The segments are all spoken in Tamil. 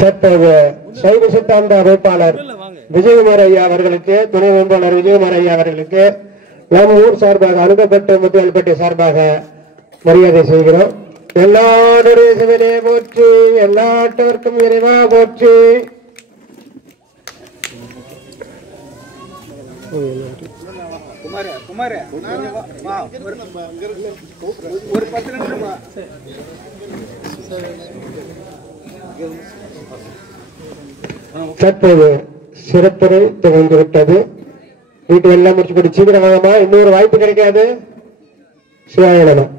தற்போது சைவ சித்தாந்த வேட்பாளர் விஜயகுமார் ஐயா அவர்களுக்கு, துணை வேட்பாளர் விஜயகுமார் ஐயா அவர்களுக்கு நம் ஊர் சார்பாக அனுப்பப்பட்ட முத்தியால்பட்டி சார்பாக மரியாதை செய்கிறோம். எல்லாருடைய சிவனே போற்றி, எல்லாட்டவர்க்கும் இறைவா போற்றி. தற்போது சிறப்புரை துவங்கிவிட்டது. வீட்டு எல்லாம் முடிச்சு போட்டு சீக்கிரம் வாங்கம்மா, இன்னொரு வாய்ப்பு கிடைக்காது. சிவாயனம்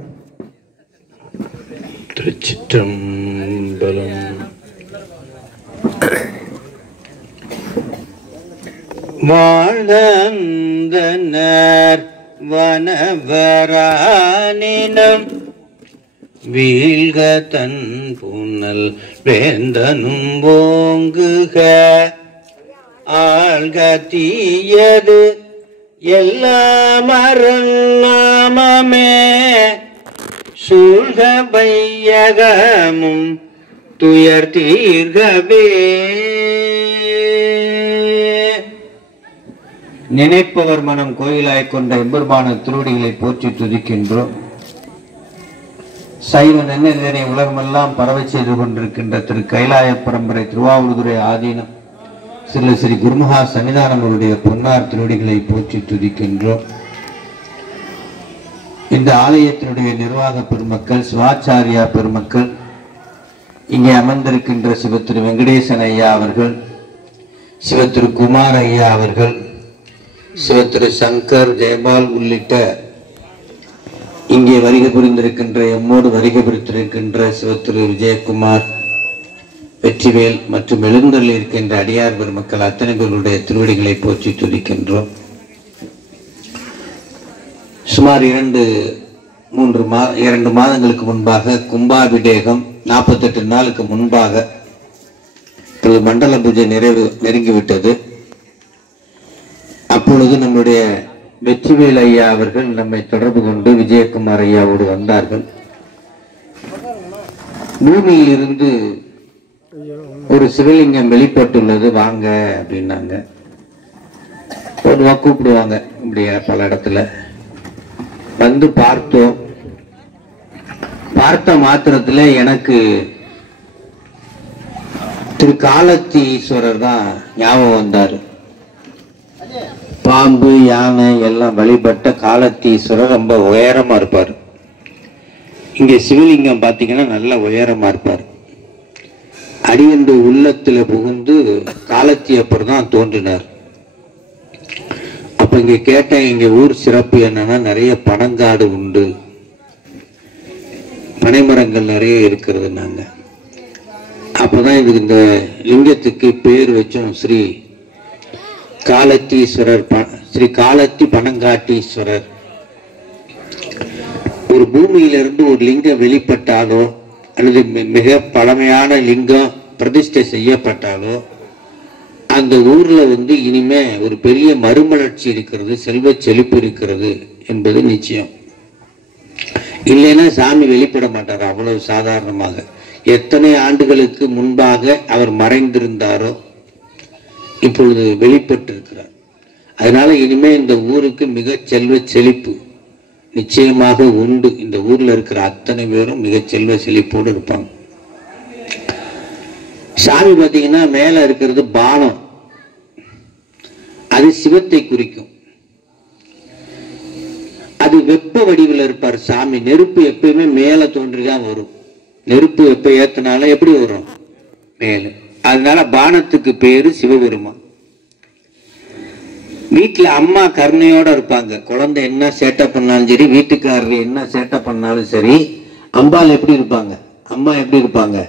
திருச்சிற்றம்பலம். வாழ்ந்தனர் வனவரானினம் வீழ்க தன் புனல் வேந்தனும் ஓங்குக ஆழ்க தீயது எல்லாம் அரணாமமே சூழ்க வையகமும் துயர் தீர்கவே. நினைப்பவர் மனம் கோயிலாய் கொண்ட எம்பெருமான திருவடிகளை போற்றி துதிக்கின்றோம். சைவ நன்னெறியை உலகமெல்லாம் பரவ செய்து கொண்டிருக்கின்ற திரு கைலாய பரம்பரை திருவாவூதுறை ஆதீனம் ஸ்ரீ குருமகா சன்னிதானம் அவருடைய பொன்னார் திருவடிகளை போற்றி துதிக்கின்றோம். இந்த ஆலயத்தினுடைய நிர்வாக பெருமக்கள், சிவாச்சாரியா பெருமக்கள், இங்கே அமர்ந்திருக்கின்ற சிவத்திரு வெங்கடேசன் ஐயா அவர்கள், சிவத்திரு குமார் ஐயா அவர்கள், சிவத்திரு சங்கர் ஜெயபால் உள்ளிட்ட இங்கே வருகை புரிந்திருக்கின்ற, எம்மோடு வருகை புரிந்திருக்கின்ற சிவத்திரு விஜயகுமார், வெற்றிவேல் மற்றும் எழுந்தருள் இருக்கின்ற அடியார் பெருமக்கள் அத்தனை பேருடைய திருவடிகளை போற்றி துதிக்கின்றோம். சுமார் 2 மாதங்களுக்கு முன்பாக கும்பாபிஷேகம் 48 நாளுக்கு முன்பாக மண்டல பூஜை நெருங்கிவிட்டது. அப்பொழுது நம்முடைய வெற்றிவேல் ஐயா அவர்கள் நம்மை தொடர்பு கொண்டு விஜயகுமார் ஐயாவோடு வந்தார்கள். பூமியில் இருந்து ஒரு சிவலிங்கம் வெளிப்பட்டுள்ளது, வாங்க அப்படின்னாங்க. பொதுவாக கூப்பிடுவாங்க இப்படியா பல இடத்துல. வந்து பார்த்தோம். பார்த்த மாத்திரத்துல எனக்கு திரு காலத்தி ஈஸ்வரர் தான் ஞாபகம் வந்தாரு. பாம்பு யானை எல்லாம் வழிபட்ட காலத்தீஸ்வரர் ரொம்ப உயரமா இருப்பார். இங்க சிவலிங்கம் பாத்தீங்கன்னா நல்ல உயரமா இருப்பார். அடியந்து உள்ளத்துல புகுந்து காலத்தியப்பர் தான் தோன்றினார். அப்ப இங்க கேட்டேன், இங்க ஊர் சிறப்பு என்னன்னா நிறைய பனங்காடு உண்டு, பனைமரங்கள் நிறைய இருக்கிறது. நாங்க அப்பதான் இதுக்கு இந்த லிங்கத்துக்கு பேர் வச்சோம், ஸ்ரீ காலத்தீஸ்வரர், ஸ்ரீ காலத்தி பனங்காட்டீஸ்வரர். ஒரு பூமியிலிருந்து ஒரு லிங்கம் வெளிப்பட்டாலோ அல்லது மிக பழமையான லிங்கம் பிரதிஷ்டை செய்யப்பட்டாலோ அந்த ஊர்ல இனிமே ஒரு பெரிய மறுமலர்ச்சி இருக்கிறது, செல்வ செழிப்பு இருக்கிறது என்பது நிச்சயம். இல்லைன்னா சாமி வெளிப்பட மாட்டார் அவ்வளவு சாதாரணமாக. எத்தனை ஆண்டுகளுக்கு முன்பாக அவர் மறைந்திருந்தாரோ இப்பொழுது வெளிப்பட்டிருக்கிறார். அதனால இனிமே இந்த ஊருக்கு மிக செல்வ செழிப்பு நிச்சயமாக உண்டு. இந்த ஊர்ல இருக்கிற அத்தனை பேரும் மிக செல்வ செழிப்போடு இருப்பாங்க. சாமி பார்த்தீங்கன்னா மேல இருக்கிறது பானம், அது சிவத்தை குறிக்கும். அது வெப்ப வடிவில் இருப்பார் சாமி. நெருப்பு எப்பயுமே மேல தோன்றிதான் வரும். நெருப்பு எப்ப ஏத்தினாலும் எப்படி வரும்? மேல. அதனால பானத்துக்கு பேரு சிவபெருமான். வீட்டுல அம்மா கருணையோட இருப்பாங்க. குழந்தை என்ன சேட்டை பண்ணாலும் சரி, வீட்டுக்காரர் என்ன சேட்டை பண்ணாலும் சரி, அம்பாள் எப்படி இருப்பாங்க? அம்மா எப்படி இருப்பாங்க?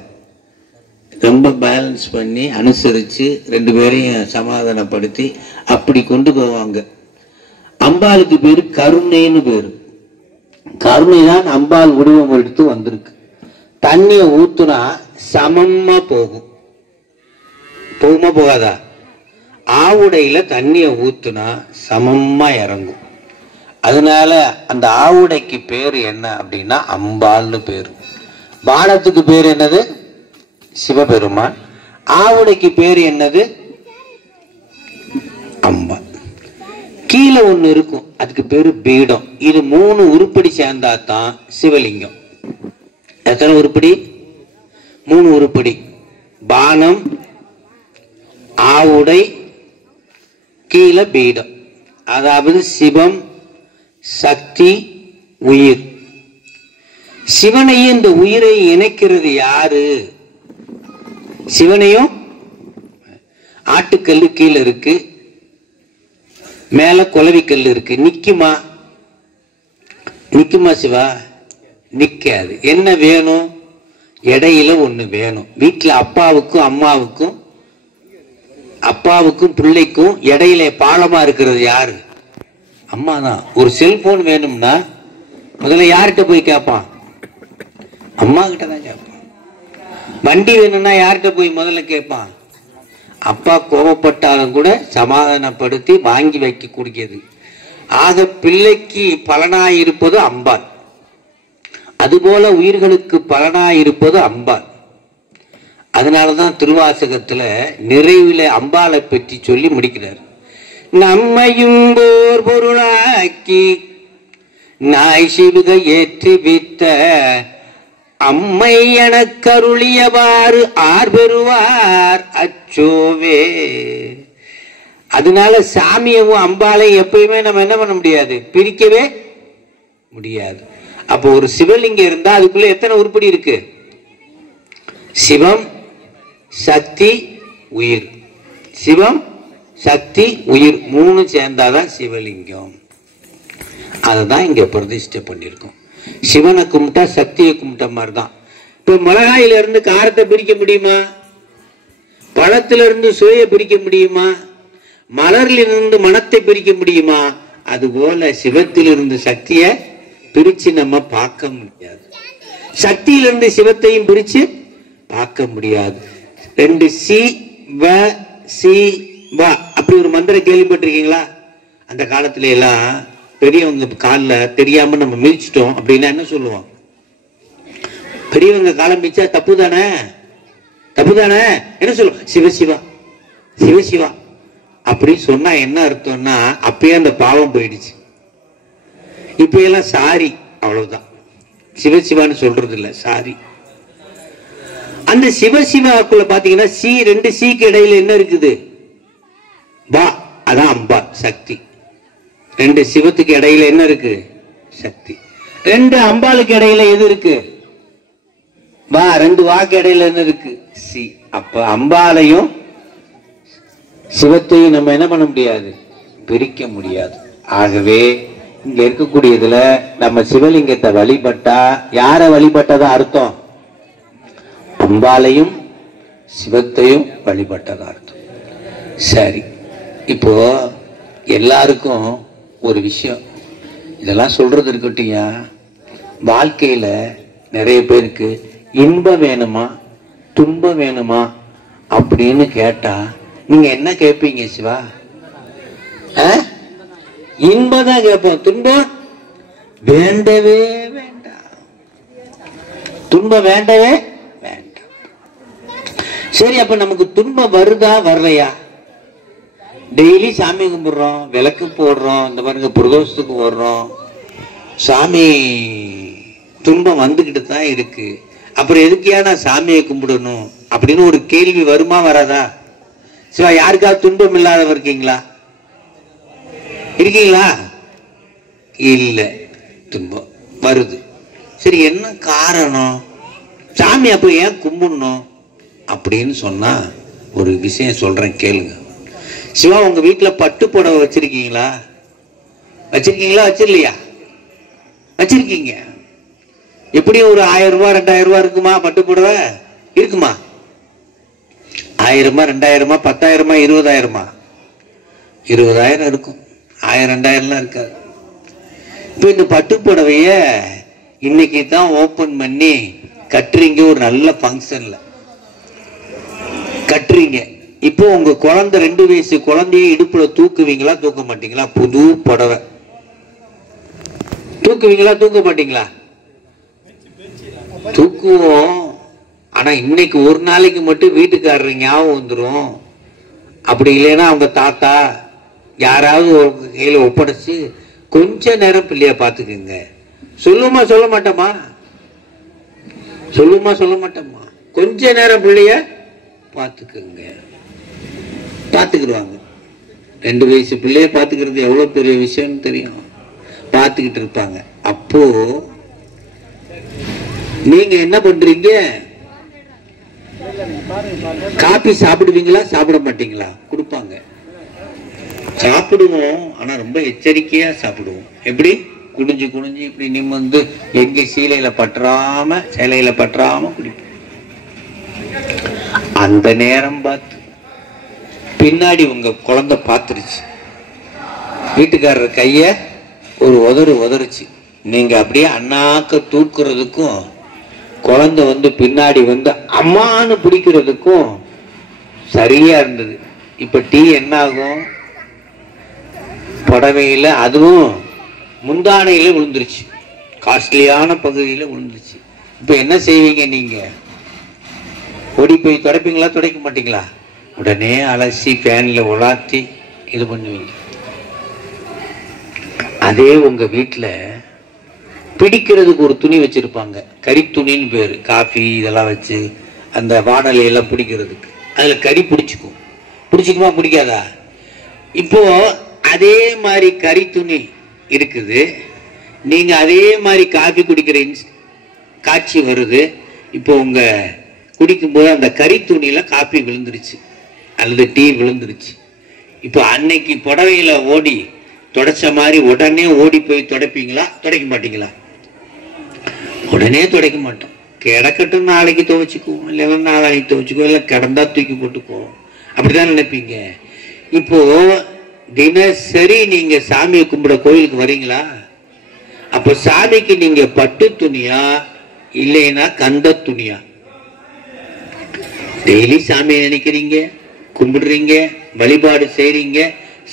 ரொம்ப பேலன்ஸ் பண்ணி அனுசரிச்சு 2 பேரையும் சமாதானப்படுத்தி அப்படி கொண்டு போவாங்க. அம்பாளுக்கு பேரு கருணைன்னு பேரு. கருணை தான் அம்பாள் உருவம் எடுத்து வந்திருக்கு. தண்ணிய ஊத்துனா சமமா போகும். போகுமா போகாதா? ஆவுடையில தண்ணிய ஊத்துனா சமமா இறங்கும். அதனால அந்த ஆவுடைக்கு பேர் என்ன அப்படின்னா அம்பாள்னு பேரு. பானத்துக்கு பேர் என்னது? சிவபெருமான். ஆவுடைக்கு பேர் என்னது? அம்பாள். கீழே ஒண்ணு இருக்கும், அதுக்கு பேரு பீடம். இது 3 உருப்படி சேர்ந்தா தான் சிவலிங்கம். எத்தனை உருப்படி? 3 உருப்படி. பானம், ஆவுடை, கீழே பீடம். அதாவது சிவம், சக்தி, உயிர். சிவனையும் இந்த உயிரை இணைக்கிறது யாரு? சிவனையும் ஆட்டுக்கல்லு கீழே இருக்கு, மேல குளவிக்கல் இருக்கு. நிக்குமா? நிக்குமா சிவா? நிக்காது. என்ன வேணும்? இடையில ஒண்ணு வேணும். வீட்டுல அப்பாவுக்கும் அம்மாவுக்கும், அப்பாவுக்கும் பிள்ளைக்கும் இடையில பாலமா இருக்கிறது யாரு? அம்மா தான். ஒரு செல்போன் வேணும்னா முதல்ல யார்கிட்ட போய் கேட்பான்? அம்மா கிட்ட தான் கேட்பான். வண்டி வேணும்னா யார்கிட்ட போய் முதல்ல கேட்பான்? அப்பா கோபப்பட்டாலும் கூட சமாதானப்படுத்தி வாங்கி வைக்க கூடியது. ஆக பிள்ளைக்கு பலனாயிருப்பது அம்பாள். அதுபோல உயிர்களுக்கு பலனாயிருப்பது அம்பாள். அதனாலதான் திருவாசகத்துல நிறைவுல அம்பாளை பற்றி சொல்லி முடிக்கிறார். நம்மையும் போர் பொருளாக்கி நாய் சிவுக ஏற்றி வித்த அம்மை என கருளியவாறு ஆர் பெறுவார் அச்சோவே. அதனால சாமியவும் அம்பாலை எப்பயுமே நம்ம என்ன பண்ண முடியாது? பிரிக்கவே முடியாது. அப்போ ஒரு சிவலிங்கம் இருந்தா அதுக்குள்ள எத்தனை உருப்படி இருக்கு? சிவம், சக்தி, உயிர். சிவம், சக்தி, உயிர் 3 சேர்ந்தாதான் சிவலிங்கம். அதுதான் இங்க பிரதிஷ்டை பண்ணிருக்கோம். சிவனை கும்பிட்டா சக்தியை கும்பிட்ட மாதிரி தான். இப்ப மிளகாயில இருந்து காரத்தை பிரிக்க முடியுமா? பழத்துல இருந்து சுவையை பிரிக்க முடியுமா? மலரிலிருந்து மனத்தை பிரிக்க முடியுமா? அதுபோல சிவத்திலிருந்து சக்தியை பிரிச்சு நம்ம பார்க்க முடியாது. சக்தியிலிருந்து சிவத்தையும் பிரிச்சு பார்க்க முடியாது. 2 சி வ சி வ அப்படி ஒரு மந்திரம் கேள்விப்பட்டிருக்கீங்களா? அந்த காலத்துல எல்லாம் பெரியவங்க காலில் தெரியாம நம்ம மிதிச்சிட்டோம் அப்படின்னா என்ன சொல்லுவோம்? பெரியவங்க காலம் மிச்சா தப்பு தானே, தப்பு தானே என்ன சொல்லுவோம்? சிவசிவா, சிவசிவா அப்படி சொன்னா என்ன அர்த்தம்னா அப்பயே அந்த பாவம் போயிடுச்சு. இப்ப எல்லாம் சாரி, அவ்வளவுதான். சிவசிவான்னு சொல்றது இல்ல, சாரி. அந்த சிவசிவாக்குள்ள பாத்தீங்கன்னா சி 2 சீக்கு இடையில என்ன இருக்குது? வா, அதான் அம்பா சக்தி. 2 சிவத்துக்கு இடையில என்ன இருக்கு? சக்தி. 2 அம்பாளுக்கு இடையில எது இருக்கு? வா. 2 வாக்கு இடையில என்ன இருக்கு? சி. அப்ப அம்பாலையும் சிவத்தையும் நம்ம என்ன பண்ண முடியாது? பிரிக்க முடியாது. ஆகவே இங்க இருக்கக்கூடியதுல நம்ம சிவலிங்கத்தை வழிபட்டா யார வழிபட்டதா அர்த்தம்? அம்பாலையும் சிவத்தையும் வழிபட்டதா அர்த்தம். சரி, இப்போ எல்லாருக்கும் ஒரு விஷயம் இதெல்லாம் சொல்றது இருக்கட்டியா, வாழ்க்கையில நிறைய பேருக்கு இன்பம் வேணுமா துன்பம் வேணுமா அப்படின்னு கேட்டா நீங்க என்ன கேட்பீங்க சிவா? இன்பம் தான் கேட்போம். துன்பம் வேண்டவே வேண்டாம். துன்பம் வேண்டவே வேண்டாம். சரி, அப்ப நமக்கு துன்பம் வருதா வரலையா? டெய்லி சாமி கும்பிடுறோம், விளக்கு போடுறோம், இந்த பாருங்க பிரதோஷத்துக்கு வர்றோம். சாமி துன்பம் வந்துகிட்டு தான் இருக்கு. அப்புறம் எதுக்கியா நான் சாமியை கும்பிடணும் அப்படின்னு ஒரு கேள்வி வருமா வராதா? சிவா, யாருக்காவது துன்பம் இல்லாதவர் இருக்கீங்களா? இருக்கீங்களா? இல்ல, துன்பம் வருது. சரி, என்ன காரணம்? சாமி அப்ப ஏன் கும்பிடணும் அப்படின்னு சொன்னா ஒரு விஷயம் சொல்றேன் கேளுங்க. சிவா, உங்க வீட்டுல பட்டு புடவை வச்சிருக்கீங்களா? வச்சிருக்கீங்களா? வச்சிருலையா? வச்சிருக்கீங்க. எப்படியும் ஒரு 1000 ரூபாய் 2000 ரூபாய் இருக்குமா? பட்டு புடவை இருக்குமா? 1000 2000 10,000 20,000 20,000 இருக்கும். 1000 2000 இருக்காது. இப்ப இந்த பட்டு புடவைய இன்னைக்கு தான் ஓபன் பண்ணி கட்டுறீங்க. ஒரு நல்ல பங்கன்ல கட்டுறீங்க. இப்போ உங்க குழந்தை 2 வயசு குழந்தைய இடுப்புல தூக்குவீங்களா தூக்க மாட்டீங்களா? புது புடவை தூக்குவீங்களா தூக்க மாட்டீங்களா? தூக்குவோம். ஆனா இன்னைக்கு ஒரு நாளைக்கு மட்டும் வீட்டுக்காரர் ஞாபகம் வந்துடும். அப்படி இல்லைன்னா அவங்க தாத்தா யாராவது ஒரு கையில ஒப்படைச்சு கொஞ்ச நேரம் பிள்ளைய பாத்துக்குங்க. சொல்லுமா சொல்ல மாட்டோமா? சொல்லுமா சொல்ல மாட்டோமா? கொஞ்ச நேரம் பிள்ளைய பாத்துக்குங்க. பாத்துக்கிடுவாங்க. 2 வயசு பிள்ளைய பாத்துக்கிறது எவ்வளவு பெரிய விஷயம்னு தெரியும். பாத்துக்கிட்டு இருப்பாங்க. அப்போ நீங்க என்ன பண்றீங்க? காபி சாப்பிடுவீங்களா சாப்பிட மாட்டீங்களா? கொடுப்பாங்க. சாப்பிடுவோம். ஆனா ரொம்ப எச்சரிக்கையா சாப்பிடுவோம். எப்படி? குனிஞ்சு குனிஞ்சு இப்படி நிமிர்ந்து எங்க சேலையில பற்றாம குடிப்போம். அந்த நேரம் பார்த்து பின்னாடி உங்க குழந்தை பார்த்துருச்சு. வீட்டுக்காரர் கைய ஒரு உதறுச்சு. நீங்க அப்படியே அண்ணாக்க தூக்குறதுக்கும் குழந்தை பின்னாடி அம்மான்னு பிடிக்கிறதுக்கும் சரியா இருந்தது. இப்ப டீ என்ன ஆகும்? புடவையில, அதுவும் முந்தானையில விழுந்துருச்சு. காஸ்ட்லியான பகுதியில விழுந்துருச்சு. இப்ப என்ன செய்வீங்க? நீங்க ஓடி போய் துடைப்பீங்களா துடைக்க மாட்டீங்களா? உடனே அலசி ஃபேன்ல உலாத்தி இது பண்ணுவீங்க. அதே உங்க வீட்டுல பிடிக்கிறதுக்கு ஒரு துணி வச்சிருப்பாங்க. கறி துணின்னு பேரு. காஃபி இதெல்லாம் வச்சு அந்த வானலையெல்லாம் பிடிக்கிறதுக்கு. அதுல கறி பிடிச்சிக்குமா பிடிக்காதா? இப்போ அதே மாதிரி கறி துணி இருக்குது. நீங்க அதே மாதிரி காஃபி குடிக்கிற காட்சி வருது. இப்போ உங்க குடிக்கும் போது அந்த கறி துணியில காஃபி விழுந்துருச்சு அல்லது டீ விழுந்துருச்சு. இப்போ அன்னைக்கு புடவையில ஓடி துடைச்ச மாதிரி உடனே ஓடி போய் துடைப்பீங்களா துடைக்க மாட்டீங்களா? உடனே துடைக்க மாட்டோம். கிடக்கட்டும், நாளைக்கு துவைச்சுக்குவோம், இல்லைன்னா நாளைக்கு துவைச்சுக்குவோம், இல்லை கிடந்தா தூக்கி போட்டுக்குவோம். அப்படிதான் நினைப்பீங்க. இப்போ தினசரி நீங்க சாமியை கும்பிட கோயிலுக்கு வரீங்களா? அப்ப சாமிக்கு நீங்க பட்டு துணியா இல்லைன்னா கந்த துணியா? டெய்லி சாமியை நினைக்கிறீங்க, கும்பிடுறீங்க, வழிபாடு செய்றீங்க.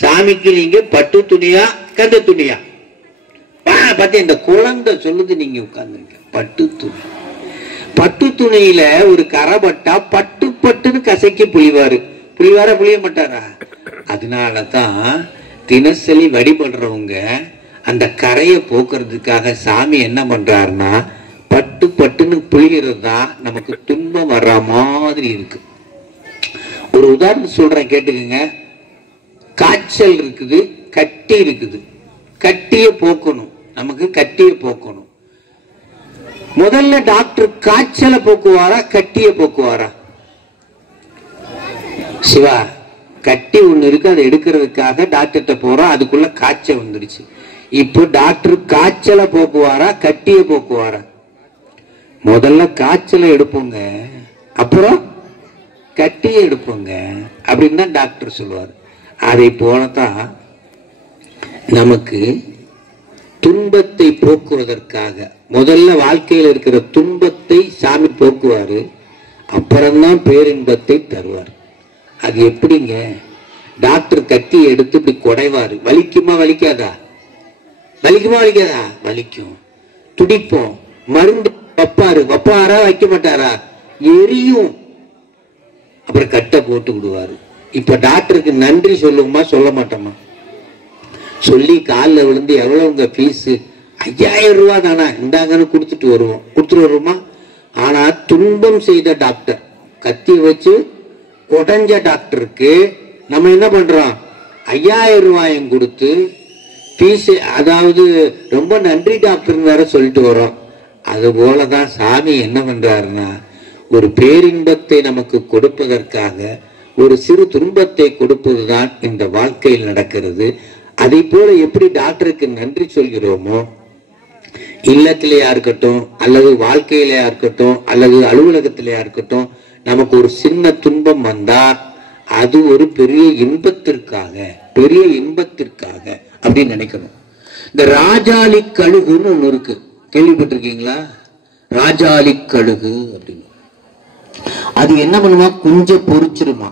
சாமிக்கு நீங்க பட்டு துணியா கந்த துணியா? பார்த்து இந்த குழந்தை சொல்லுது. நீங்க உட்கார்ந்துருக்க பட்டு துணியில ஒரு கரைப்பட்டா பட்டுன்னு கசக்கி புளிய மாட்டாரா? அதனாலதான் தினசரி வழிபடுறவங்க அந்த கரையை போக்குறதுக்காக சாமி என்ன பண்றாருன்னா பட்டுன்னு புளிகிறது தான் நமக்கு துன்பம் வர்ற மாதிரி இருக்கு. ஒரு உதாரணம் சொல்றேன், கேட்டுக்குங்க. காய்ச்சல் இருக்குது, கட்டி இருக்குது. கட்டிய போக்கணும், நமக்கு கட்டிய போக்கணும். முதல்ல டாக்டர் காய்ச்சலை போக்குவாரா கட்டிய போக்குவாரா? சிவா, கட்டி ஒண்ணு இருக்கு, அதை எடுக்கிறதுக்காக டாக்டர்கிட்ட போறோம், அதுக்குள்ள காய்ச்சல் வந்துருச்சு. இப்போ டாக்டர் காய்ச்சலை போக்குவாரா கட்டிய போக்குவாரா? முதல்ல காய்ச்சலை எடுப்போங்க, அப்புறம் கட்டிய எடுப்போங்க அப்படின்னு தான் டாக்டர் சொல்லுவார். அதை போலதான் நமக்கு துன்பத்தை போக்குவதற்காக முதல்ல வாழ்க்கையில் இருக்கிற துன்பத்தை சாமி போக்குவாரு, அப்புறம்தான் பேரின்பத்தை தருவார். அது எப்படிங்க? டாக்டர் கத்தி எடுத்து இப்படி குடைவாரு. வலிக்குமா வலிக்காதா? வலிக்கும். துடிப்போம். மருந்து வைப்பாரா வைக்க மாட்டாரா? எரியும். அப்புறம் கட்டை போட்டு விடுவாரு. இப்ப டாக்டருக்கு நன்றி சொல்லுவோமா சொல்ல மாட்டோமா? சொல்லி காலில் விழுந்து எவ்வளவுங்க ஃபீஸ்? 5000 ரூபாய் தானா, இந்தாங்கன்னு கொடுத்துட்டு வருவோமா? ஆனா துன்பம் செய்த டாக்டர், கத்தி வச்சு உடஞ்ச டாக்டருக்கு நம்ம என்ன பண்றோம்? 5000 ரூபாயும் கொடுத்து ஃபீஸ், அதாவது ரொம்ப நன்றி டாக்டர் வேற சொல்லிட்டு வரோம். அது போலதான் சாமி என்ன பண்றாருன்னா ஒரு பேரின்பத்தை நமக்கு கொடுப்பதற்காக ஒரு சிறு துன்பத்தை கொடுப்பதுதான் இந்த வாழ்க்கையில் நடக்கிறது. அதை போல எப்படி டாக்டருக்கு நன்றி சொல்கிறோமோ, இல்லத்திலேயா இருக்கட்டும் அல்லது வாழ்க்கையிலேயா இருக்கட்டும் அல்லது அலுவலகத்திலேயா இருக்கட்டும், நமக்கு ஒரு சின்ன துன்பம் வந்தா அது ஒரு பெரிய இன்பத்திற்காக அப்படின்னு நினைக்கணும். இந்த ராஜாளி கழுகுன்னு ஒண்ணு இருக்கு, கேள்விப்பட்டிருக்கீங்களா? ராஜாளி கழுகு அப்படின்னு. அது என்ன பண்ணுமா? குஞ்ச பொறிச்சிருமா.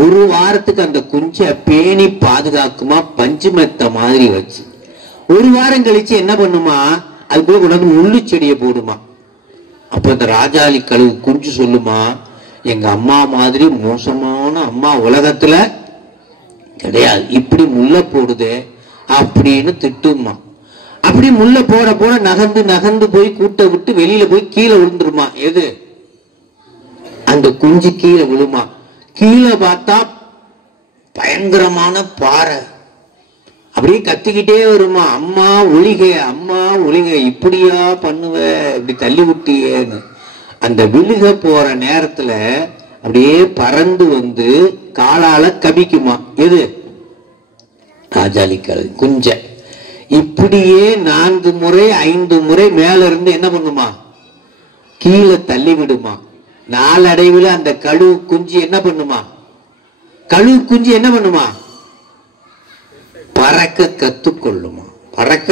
ஒரு வாரத்துக்கு அந்த குஞ்சை பேணி பாதுகாக்குமா, பஞ்சு மெத்த மாதிரி வச்சு. ஒரு வாரம் கழிச்சு என்ன பண்ணுமா, அதுக்குள்ள கொண்டாந்து முள்ளு செடியை போடுமா. அப்ப இந்த ராஜாளி கழுகு குஞ்சு சொல்லுமா, எங்க அம்மா மாதிரி மோசமான அம்மா உலகத்துல கிடையாது, இப்படி முள்ள போடுதே அப்படின்னு திட்டுமா. அப்படி முள்ள போட போட நகர்ந்து நகர்ந்து போய் கூட்ட விட்டு வெளியில போய் கீழே விழுந்துருமா. எது? அந்த குஞ்சு கீழே விழுமா. கீழே பார்த்தா பயங்கரமான பாறை. அப்படியே கத்திக்கிட்டே வருமா, அம்மா ஒளிக, அம்மா ஒளிக, இப்படியா பண்ணுவ, இப்படி தள்ளி விட்டியேன்னு. அந்த விழுக போற நேரத்துல அப்படியே பறந்து வந்து காலால கபிக்குமா. எது? ராஜாளி கழுகு குஞ்ச. இப்படியே 4 முறை 5 முறை மேல இருந்து என்ன பண்ணுமா, கீழே தள்ளி விடுமா. நாளடைவில் அந்த கழுகு குஞ்சு என்ன பண்ணுமா, கழுகு குஞ்சு என்ன பண்ணுமா, பறக்க கத்துக்கொள்ளுமா, பறக்க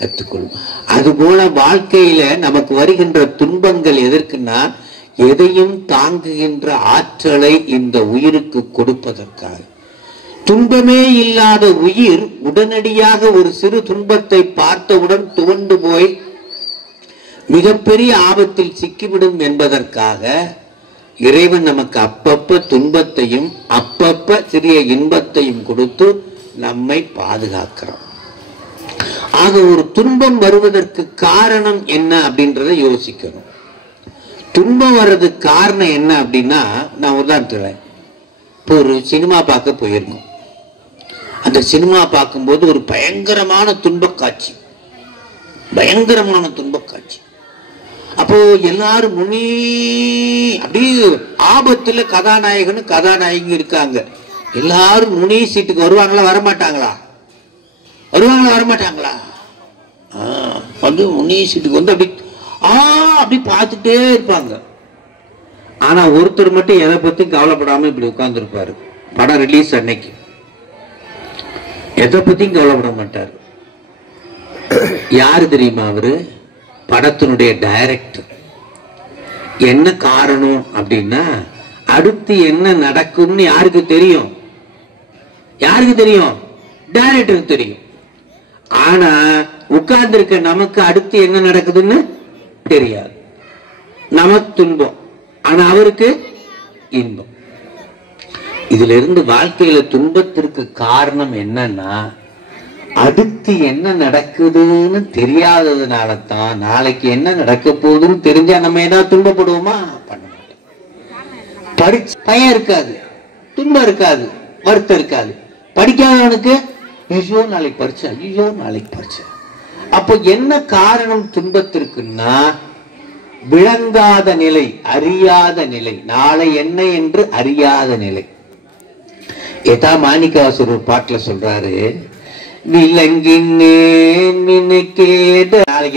கத்துக்கொள்ளும். அது போல வாழ்க்கையில நமக்கு வருகின்ற துன்பங்கள் எதற்குன்னா, எதையும் தாங்குகின்ற ஆற்றலை இந்த உயிருக்கு கொடுப்பதற்காக. துன்பமே இல்லாத உயிர் உடனடியாக ஒரு சிறு துன்பத்தை பார்த்தவுடன் துவண்டு போய் மிகப்பெரிய ஆபத்தில் சிக்கிவிடும் என்பதற்காக இறைவன் நமக்கு அப்பப்ப துன்பத்தையும் அப்பப்ப சிறிய இன்பத்தையும் கொடுத்து நம்மை பாதுகாக்கிறான். ஆக ஒரு துன்பம் வருவதற்கு காரணம் என்ன அப்படின்றத யோசிக்கணும். துன்பம் வர்றதுக்கு காரணம் என்ன அப்படின்னா, நான் உதாரணத்துல இப்போ ஒரு சினிமா பார்க்க போயிருக்கோம். அந்த சினிமா பார்க்கும்போது ஒரு பயங்கரமான துன்பக் காட்சி, பயங்கரமான துன்பக் காட்சி. அப்போ எல்லாரும் முனி அப்படியே ஆபத்துல கதாநாயகனும் கதாநாயகி இருக்காங்க. எல்லாரும் முனி சீட்டுக்கு வருவாங்களா வரமாட்டாங்களா? வருவாங்களா வரமாட்டாங்களா? வந்து முனி சீட்டுக்கு வந்து அப்படி அப்படி பார்த்துட்டே இருப்பாங்க. ஆனா ஒருத்தர் மட்டும் எதை பத்தி கவலைப்படாம இப்படி உட்கார்ந்து இருப்பாரு. படம் ரிலீஸ் அன்னைக்கு எதை பத்தியும் கவலைப்பட மாட்டார். யாரு தெரியுமா? அவரு படத்தினுடைய டைரக்டர். என்ன காரணம் அப்படின்னா, அடுத்து என்ன நடக்கும்னு யாருக்கு தெரியும்? யாருக்கு தெரியும்? டைரக்டருக்கு தெரியும். ஆனா உட்கார்ந்து இருக்க நமக்கு அடுத்து என்ன நடக்குதுன்னு தெரியாது. நமக்கு துன்பம், ஆனா அவருக்கு இன்பம். இதுல இருந்து வாழ்க்கையில துன்பத்திற்கு காரணம் என்னன்னா, அடுத்து என்ன நடக்குதுன்னு தெரியாததுனால தான். நாளைக்கு என்ன நடக்க போகுதுன்னு தெரிஞ்சா நம்ம ஏதாவது துன்பப்படுவோமா? பண்ண மாட்டோம். படிச்சு பயம் இருக்காது, துன்பம் இருக்காது, வருத்தம் இருக்காது. படிக்காதவனுக்கு ஐயோ நாளைக்கு பரிச்சை, ஐயோ நாளைக்கு பரிச்சை. அப்போ என்ன காரணம் துன்பத்திற்குன்னா, விளங்காத நிலை, அறியாத நிலை, நாளை என்ன என்று அறியாத நிலை. ஏதா மாணிக்கவாசர் ஒரு பாட்டுல சொல்றாரு, நாளைக்கு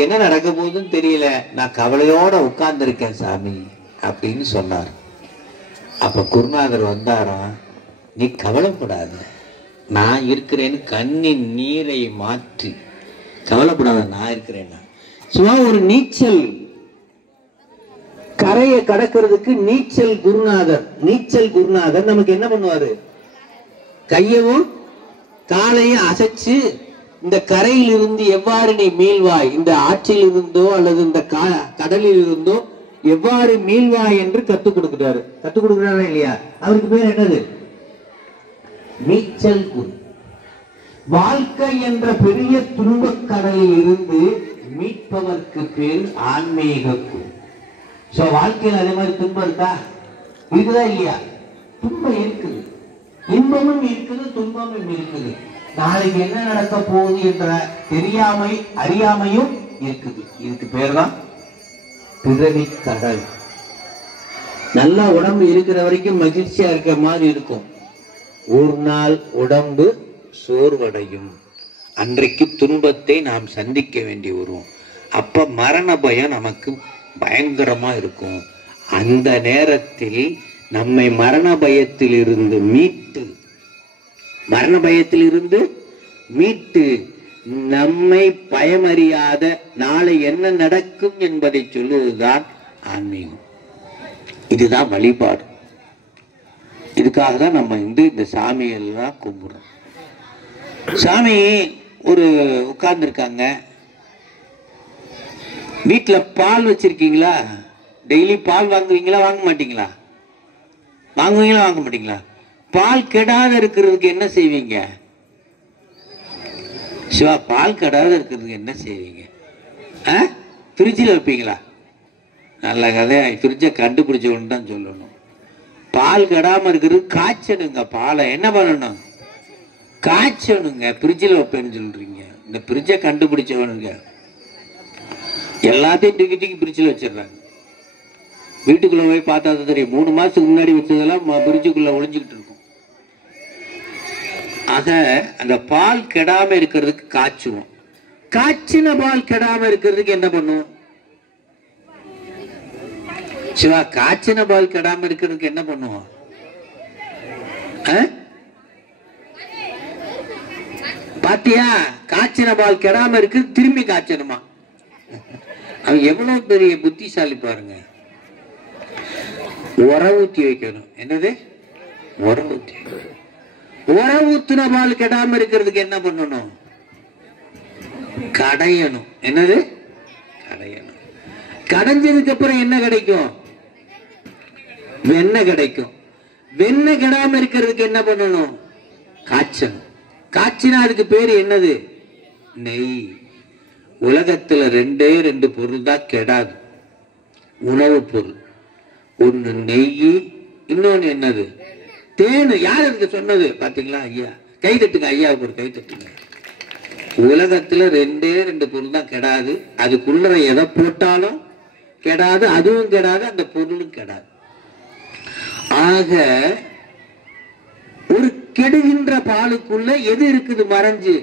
என்ன நடக்க போகுதுன்னு தெரியல, நான் கவலையோட உட்கார்ந்து இருக்கேன் சாமி அப்படின்னு சொன்னார். அப்ப குருநாதர் வந்தாராம், நீ கவலைப்படாத, நான் இருக்கிறேன்னு கண்ணின் நீரை மாற்றி கவலைப்படாத, நான் இருக்கிறேன். சும்மா ஒரு நீச்சல், கரையை கடக்கிறதுக்கு நீச்சல் குருநாதர். நீச்சல் குருநாதர் நமக்கு என்ன பண்ணுவாரு? கையவும் காலையும் அசைச்சு இந்த கரையில் இருந்து எவ்வாறு நீ மீள்வாய், இந்த ஆற்றில் இருந்தோ அல்லது இந்த கடலில் இருந்தோ எவ்வாறு மீள்வாய் என்று கத்துக் கொடுக்கிறாரு. கத்துக் கொடுக்கிறாரா இல்லையா? அவருக்கு பேர் என்னது? நீச்சல் குரு. வாழ்க்கை என்ற பெரிய துன்பக் கடலில் இருந்து மீட்பவர்க்கு பேர் ஆன்மீக குரு. சோ வாழ்க்கையில் அதே மாதிரி துன்பம் இருக்கா? இருக்குதா இல்லையா? துன்பம் இருக்குது, இன்பமும் இருக்குது, துன்பமும் இருக்குது. நாளைக்கு என்ன நடக்க போகுது என்ற தெரியாமை, அறியாமையும் இருக்குது. இதுக்கு பேர் தான் பிறவி கடல். நல்லா உடம்பு இருக்கிற வரைக்கும் மகிழ்ச்சியா இருக்கிற மாதிரி இருக்கும். ஒரு நாள் உடம்பு சோர்வடையும், அன்றைக்கு துன்பத்தை நாம் சந்திக்க வேண்டி வரும். அப்ப மரண பயம் நமக்கு பயங்கரமா இருக்கும். அந்த நேரத்தில் நம்மை மரண பயத்தில் இருந்து மீட்டு, மரண பயத்தில் இருந்து மீட்டு நம்மை பயமறியாத நாளை என்ன நடக்கும் என்பதை சொல்லுவதுதான் ஆன்மீகம். இதுதான் வழிபாடு. இதுக்காக தான் நம்ம இந்த சாமியெல்லாம் கும்பிடுறோம். சாமி ஒரு உட்கார்ந்துருக்காங்க. வீட்டில் பால் வச்சிருக்கீங்களா? டெய்லி பால் வாங்குவீங்களா, வாங்க மாட்டீங்களா? வாங்குவீங்களா, வாங்க மாட்டீங்களா? பால் கெடாத இருக்கிறதுக்கு என்ன செய்வீங்க? சிவா, பால் கெடாத இருக்கிறதுக்கு என்ன செய்வீங்க? ஃப்ரிட்ஜில் வைப்பீங்களா? நல்ல கதையா, ஃப்ரிட்ஜை கண்டுபிடிச்சவன்னு தான் சொல்லணும். பால் கெடாம இருக்கிறது காய்ச்சணுங்க. பாலை என்ன பண்ணணும்? காய்ச்சணுங்க. ஃப்ரிட்ஜில் வைப்பேன்னு சொல்றீங்க. இந்த ஃப்ரிட்ஜை கண்டுபிடிச்சவனுங்க எல்லாத்தையும் தூக்கி தூக்கி ஃப்ரிட்ஜில் வச்சிடுறாங்க. வீட்டுக்குள்ள போய் பார்த்தா தான் தெரியும். 3 மாசத்துக்கு முன்னாடி வச்சதெல்லாம் ஃப்ரிட்ஜுக்குள்ள ஒளிஞ்சுக்கிட்டு இருக்கும். ஆக அந்த பால் கெடாம இருக்கிறதுக்கு காய்ச்சுவோம். காய்ச்சின பால் கெடாம இருக்கிறதுக்கு என்ன பண்ணுவோம்? சிவா, காய்ச்சின பால் கெடாம இருக்கிறதுக்கு என்ன பண்ணுவோம்? பாத்தியா, காய்ச்சின பால் கெடாம இருக்கு, திரும்பி காய்ச்சணுமா? அவன் எவ்வளவு பெரிய புத்திசாலி பாருங்க. உர ஊத்தி வைக்கணும். என்னது? உர ஊத்தி. உர ஊத்துன பால் கெடாம இருக்கிறதுக்கு என்ன பண்ணணும்? கடையணும். என்னது? கடையணும். கடைஞ்சதுக்கு அப்புறம் என்ன கிடைக்கும்? வெண்ணெய் கிடைக்கும். வெண்ணெய் கெடாம இருக்கிறதுக்கு என்ன பண்ணணும்? காய்ச்சணும். காய்ச்சினா அதுக்கு பேரு என்னது? நெய். உலகத்துல 2 பொருள் தான் கெடாது, உணவு பொருள். ஒண்ணு நெய், இன்னொன்னு என்னது? தேனு. யார் அதுக்கு சொன்னது பாத்தீங்களா? ஐயா, கை தட்டுங்க. ஐயாவுக்கு ஒரு கை தட்டுங்க. உலகத்துல 2 பொருள் தான் கெடாது. அதுக்குள்ள எதை போட்டாலும் கெடாது, அதுவும் கெடாது, அந்த பொருளும் கெடாது. ஆக ஒரு கெடுகின்ற பாலுக்குள்ள எது இருக்குது மறைஞ்சு?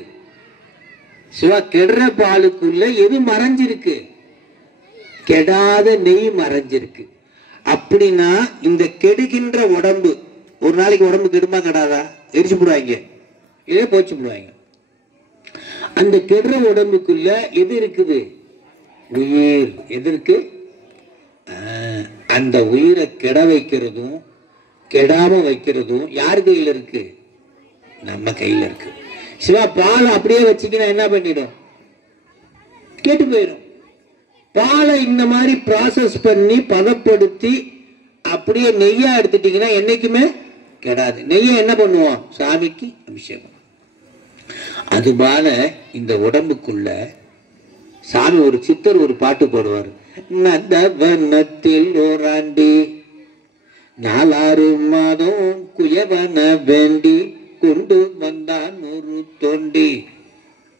சிவா, கெடுற பாலுக்குள்ள எது மறைஞ்சிருக்கு? கெடாத நெய் மறைஞ்சிருக்கு. அப்படின்னா இந்த கெடுகின்ற உடம்பு ஒரு நாளைக்கு உடம்பு கெடுமா கெடாதா? எரிச்சு போடுவாங்க, இதே போச்சு போடுவாங்க. அந்த கெடுற உடம்புக்குள்ள எது இருக்குது? உயிர். எது இருக்கு? அந்த உயிரை கெட வைக்கிறதும் கெடாம வைக்கிறதும் யார் கையில இருக்கு? நம்ம கையில இருக்கு. சிவா, பால் அப்படியே வச்சுக்கினா என்ன பண்ணிடும்? கெட்டு போயிடும். பாலை இந்த மாதிரி ப்ராசஸ் பண்ணி பதப்படுத்தி அப்படியே நெய்யா எடுத்துட்டீங்கன்னா என்னைக்குமே கெடாது. நெய்யை என்ன பண்ணுவோம்? சாமிக்கு அபிஷேகம். அதுபோல இந்த உடம்புக்குள்ள சாமி ஒரு சித்தர் ஒரு பாட்டு பாடுவார். நந்தவனத்தில் ஓராண்டி 4 மாதம் குயவன வேண்டி கொண்டு வந்தான் ஒரு தொண்டி,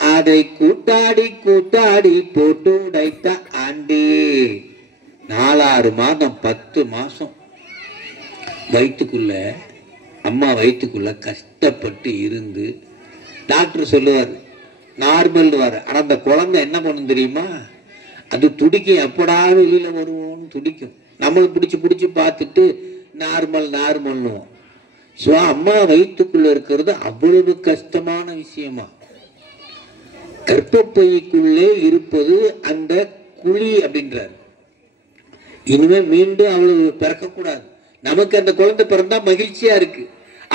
அதை கூட்டாடி கூட்டாடி போட்டு உடைத்த ஆண்டி. 4 மாதம் 10 மாசம் வயிற்றுக்குள்ள, அம்மா வயிற்றுக்குள்ள கஷ்டப்பட்டு இருந்து டாக்டர் சொல்லுவார் நார்மல் வர. ஆனா அந்த குழந்தை என்ன பண்ணும் தெரியுமா? அது துடிக்கும். எப்படா வெளியில வருவோம்னு துடிக்கும். நம்மளும் பிடிச்சு பார்த்துட்டு நார்மல் நார்மல்னுவோம். ஸோ அம்மா வயிற்றுக்குள்ள இருக்கிறது அவ்வளவு கஷ்டமான விஷயமா. கர்ப்பப்பைக்குள்ளே இருப்பது அந்த குழி அப்படின்றார். இனிமே மீண்டும் அவ்வளவு பிறக்கக்கூடாது. நமக்கு அந்த குழந்தை பிறந்தா மகிழ்ச்சியா இருக்கு.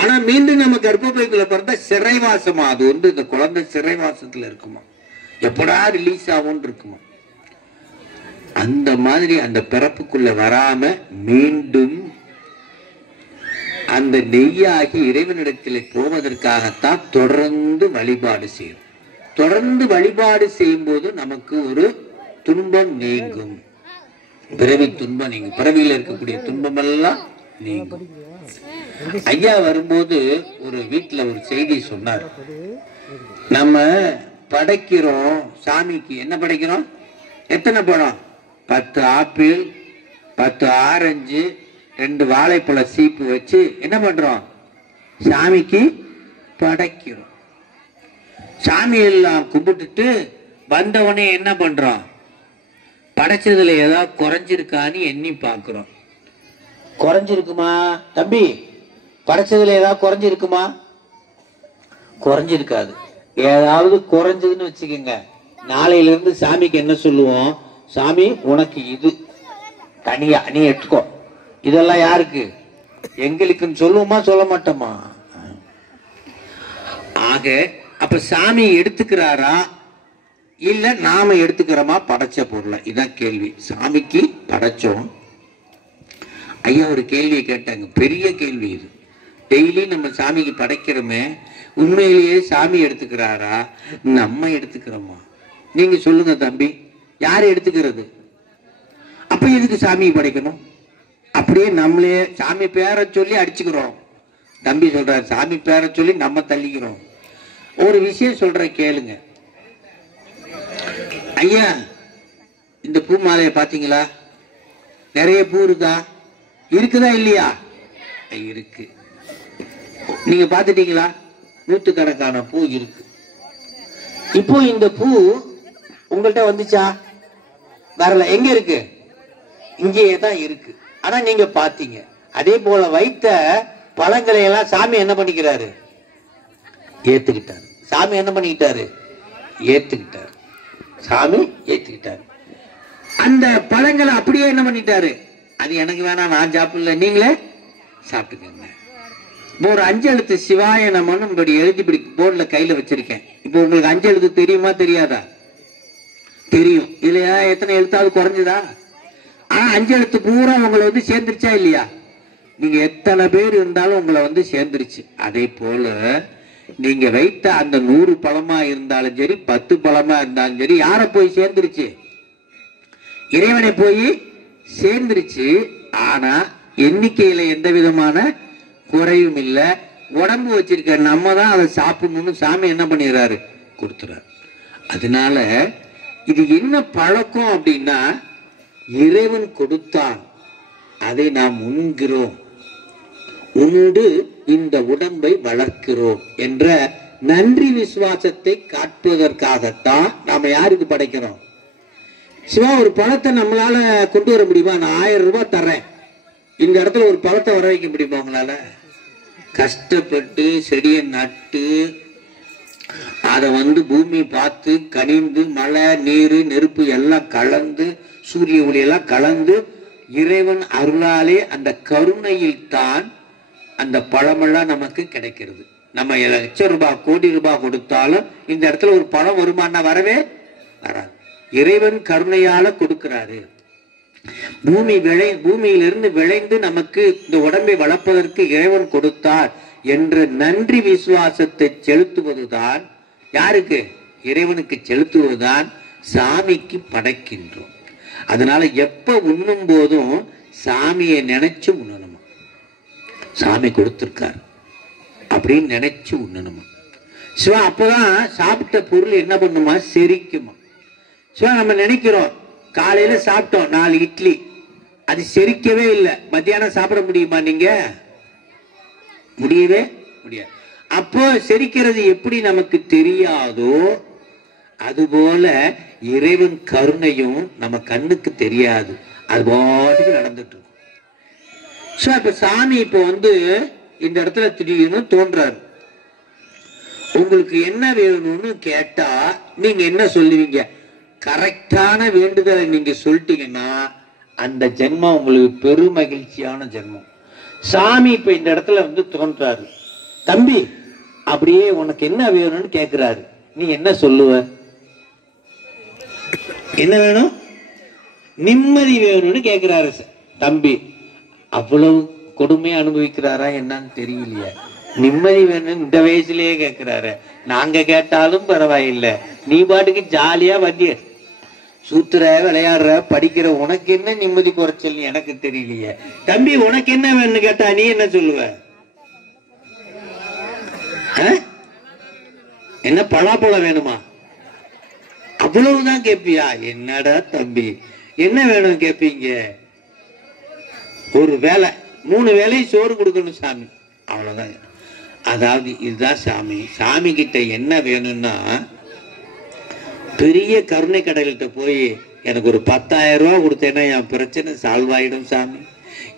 ஆனா மீண்டும் நம்ம கர்ப்பப்பைக்குள்ள பிறந்தா சிறைவாசமா. அது இந்த குழந்தை சிறைவாசத்துல இருக்குமா, எப்படா ரிலீஸ் ஆகும்னு இருக்குமா. அந்த மாதிரி அந்த பிறப்புக்குள்ள வராம மீண்டும் அந்த நெய்யாகி இறைவனிடத்தில் போவதற்காகத்தான் தொடர்ந்து வழிபாடு செய்யும். தொடர்ந்து வழிபாடு செய்யும் போது நமக்கு ஒரு துன்பம் நீங்கும். பிறவி துன்பம் நீங்கும். பிறவியில் இருக்கக்கூடிய துன்பம் எல்லாம் நீங்கும். ஐயா வரும்போது ஒரு வீட்டுல ஒரு செய்தி சொன்னார். நம்ம படைக்கிறோம் சாமிக்கு. என்ன படைக்கிறோம்? எத்தனை பழம்? 10 ஆப்பிள், 10 ஆரஞ்சு, 2 வாழைப்பழ சீப்பு வச்சு என்ன பண்றோம்? சாமிக்கு படைக்கிறோம். சாமி எல்லாம் கும்பிட்டுட்டு வந்தவனே என்ன பண்றோம்? படைச்சதுல ஏதாவது குறைஞ்சிருக்கான்னு எண்ணி பாக்குறோம். குறைஞ்சிருக்குமா தம்பி? படைச்சதுல ஏதாவது குறைஞ்சிருக்குமா? குறைஞ்சிருக்காது. ஏதாவது குறைஞ்சதுன்னு வச்சுக்கோங்க, நாளையில இருந்து சாமிக்கு என்ன சொல்லுவோம்? சாமி, உனக்கு இது தனியா நீ எடுத்துக்கோ. இதெல்லாம் யாருக்கு? எங்களுக்குன்னு சொல்லுவோமா சொல்ல மாட்டோமா? ஆக அப்ப சாமி எடுத்துக்கிறாரா இல்ல நாம எடுத்துக்கிறோமா படைச்ச பொருளை? இதான் கேள்வி. சாமிக்கு படைச்சோம். ஐயா ஒரு கேள்வியை கேட்டாங்க, பெரிய கேள்வி இது. டெய்லி நம்ம சாமிக்கு படைக்கிறோமே, உண்மையிலேயே சாமி எடுத்துக்கிறாரா நம்ம எடுத்துக்கிறோமா? நீங்க சொல்லுங்க தம்பி, யாரு எடுத்துக்கிறது? அப்ப எதுக்கு சாமி படைக்கணும்? அப்படியே நம்மளே சாமி பேரை சொல்லி அடிச்சுக்கிறோம். தம்பி சொல்றாரு, சாமி பேரை சொல்லி நம்ம தள்ளிக்கிறோம். ஒரு விஷயம் சொல்ற கேளுங்க ஐயா. இந்த பூ மாலையை பாத்தீங்களா? நிறைய பூ இருக்கா? இருக்குதா இல்லையா? இருக்கு. நீங்க பாத்துட்டீங்களா? நூற்றுக்கணக்கான பூ இருக்கு. இப்போ இந்த பூ உங்கள்கிட்ட வந்துச்சா? வரல. எங்க இருக்கு? இங்கேயே தான் இருக்கு. ஆனா நீங்க பாத்தீங்க. அதே போல வைத்த பழங்களை எல்லாம் சாமி என்ன பண்ணிக்கிறாரு? ஏத்துக்கிட்டாரு. சாமி என்ன பண்ணிக்கிட்டாரு? ஏத்துக்கிட்டாரு. சாமி ஏத்துக்கிட்டாரு. அந்த பழங்களை அப்படியே என்ன பண்ணிட்டாரு? அது எனக்கு வேணாம், நான் சாப்பிடல, நீங்களே சாப்பிட்டுக்கங்க. ஒரு 5 எழுத்து சிவாய நமன்னு இப்படி எழுதி இப்படி போர்டுல கையில வச்சிருக்கேன். இப்போ உங்களுக்கு 5 எழுத்து தெரியுமா தெரியாதா? தெரியும். இதுல எத்தனை எழுத்தாவது குறைஞ்சதா? ஆனா 5 எழுத்து பூரா உங்களை வந்து சேர்ந்துருச்சா இல்லையா? நீங்க எத்தனை பேர் இருந்தாலும் உங்களை வந்து சேர்ந்துருச்சு. அதே போல நீங்க வைத்த அந்த 100 பழமா இருந்தாலும் சரி, 10 பழமா இருந்தாலும் சரி, யார போய் சேர்ந்துருச்சு? இறைவனை போய் சேர்ந்துருச்சு. ஆனா எண்ணிக்கையில எந்த விதமான குறையும் இல்லை. உடம்பு வச்சிருக்க நம்ம தான் அதை சாப்பிடணும்னு சாமி என்ன பண்ணிடுறாரு? கொடுத்துறாரு. அதனால இது என்ன பழக்கம் அப்படின்னா, இறைவன் கொடுத்தான், அதை நாம் உண்கிறோம், உண்டு இந்த உடம்பை வளர்க்கிறோம் என்ற நன்றி விசுவாசத்தை காட்டுவதற்காகத்தான் நாம யாருக்கு படைக்கிறோம்? சிவா, ஒரு பழத்தை நம்மளால கொண்டு வர முடியுமா? நான் 1000 ரூபாய் தர்றேன், இந்த இடத்துல ஒரு பழத்தை வர வைக்க முடியுமா உங்களால? கஷ்டப்பட்டு செடியை நட்டு அதை வந்து பூமி பார்த்து கனிந்து மழை நீர் நெருப்பு எல்லாம் கலந்து சூரிய ஒளி எல்லாம் கலந்து இறைவன் அருளாலே அந்த கருணையில் தான் அந்த பழமெல்லாம் நமக்கு கிடைக்கிறது. நம்ம லட்சம் ரூபாய் கோடி ரூபாய் கொடுத்தாலும் இந்த இடத்துல ஒரு பழம் வருமானா வரவே வராது. இறைவன் கருணையால கொடுக்கிறாரு. பூமியிலிருந்து விளைந்து நமக்கு இந்த உடம்பை வளர்ப்பதற்கு இறைவன் கொடுத்தார் என்ற நன்றி விசுவாசத்தை செலுத்துவதுதான் யாருக்கு? இறைவனுக்கு செலுத்துவதுதான் சாமிக்கு படைக்கின்றோம். அதனால எப்ப உண்ணும் போதும் சாமியை நினைச்சு உண்ணணுமா? சாமி கொடுத்திருக்கார் அப்படின்னு நினைச்சு உண்ணணுமா? சிவா, அப்பதான் சாப்பிட்ட பொருள் என்ன பண்ணுமா? செரிக்குமா? சிவா, நம்ம நினைக்கிறோம் காலையில சாப்பிட்டோம் 4 இட்லி, அது செரிக்கவே இல்லை. மத்தியானம் சாப்பிட முடியுமா? நீங்க முடியவே முடியாது. அப்போ செரிக்கிறது எப்படி நமக்கு தெரியாதோ அதுபோல இறைவன் கருணையும் நம்ம கண்ணுக்கு தெரியாது, அது பாட்டுக்கு நடந்துட்டு இருக்கும். இப்ப சாமி இப்போ வந்து இந்த இடத்துல திடீர்னு தோன்றாரு. உங்களுக்கு என்ன வேணும்னு கேட்டா நீங்க என்ன சொல்லுவீங்க? கரெக்டான வேண்டுதலை நீங்க சொல்லிட்டீங்கன்னா அந்த ஜென்மம் உங்களுக்கு பெரும் மகிழ்ச்சியான ஜென்மம். சாமி இப்ப இந்த இடத்துல வந்து தோன்றாரு. தம்பி, அப்படியே உனக்கு என்ன வேணும்னு கேட்கிறாரு. நீ என்ன சொல்லுவ? என்ன வேணும்? நிம்மதி வேணும்னு கேட்கிறாரு தம்பி. அவ்வளவு கொடுமையை அனுபவிக்கிறாரா என்னன்னு தெரியலையே. நிம்மதி வேணும் இந்த வயசுலயே கேட்கிறாரு. நாங்க கேட்டாலும் பரவாயில்லை, நீ பாட்டுக்கு ஜாலியா வண்டி சூத்துற விளையாடுற படிக்கிற, உனக்கு என்ன நிம்மதி குறைச்சல் எனக்கு தெரியலையே. தம்பி, உனக்கு என்ன வேணும்னு கேட்டா நீ என்ன சொல்லுவ? என்ன பலாப்பழம் வேணுமா? அவ்வளவுதான் கேட்பியா? என்னடா தம்பி, என்ன வேணும் கேட்பீங்க? ஒரு வேலை 3 வேளையும் சோறு கொடுக்கணும் சாமி, அவ்வளவுதான். அதாவது இதுதான் சாமி. சாமி கிட்ட என்ன வேணும்னா, பெரிய கருணை கடல்கிட்ட போய் எனக்கு ஒரு 10,000 ரூபா கொடுத்தேன்னா என் பிரச்சனை சால்வ் ஆயிடும் சாமி,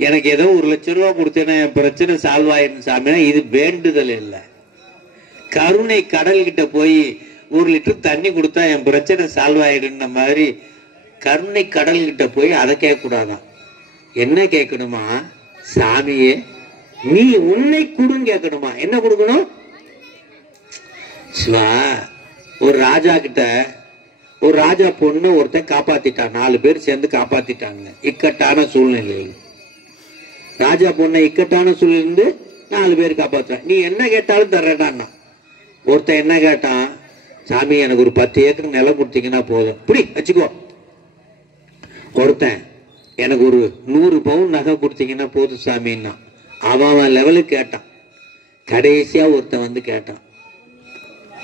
எனக்கு ஏதோ 1 லட்சம் ரூபா கொடுத்தேன்னா என் பிரச்சனை சால்வ் ஆயிடும் சாமினா இது வேண்டுதல் இல்லை. கருணை கடல் கிட்ட போய் 1 லிட்டர் தண்ணி கொடுத்தா என் பிரச்சனை சால்வ் ஆயிடுன்ற மாதிரி கருணை கடல் கிட்ட போய் அதை கேட்க கூடாதான். என்ன கேட்கணுமா? சாமியே நீ உன்னை கொடுன்னு கேட்கணுமா? என்ன கொடுக்கணும்? சிவா, ஒரு ராஜா கிட்ட ஒரு ராஜா பொண்ணு ஒருத்தன் காப்பாத்திட்டான், 4 பேர் சேர்ந்து காப்பாத்திட்டாங்க இக்கட்டான சூழ்நிலையில். ராஜா பொண்ணை இக்கட்டான சூழ்நிலை 4 பேர் காப்பாத்துறான். நீ என்ன கேட்டாலும் தர்றேன்னா. ஒருத்தன் என்ன கேட்டான், சாமி எனக்கு ஒரு 10 ஏக்கர் நிலம் கொடுத்தீங்கன்னா போதும், இப்படி வச்சுக்கோ. ஒருத்தன் எனக்கு ஒரு 100 பவுன் நகை கொடுத்தீங்கன்னா போதும் சாமின்னா. அவன் லெவலுக்கு கேட்டான். கடைசியா ஒருத்தன் வந்து கேட்டான்,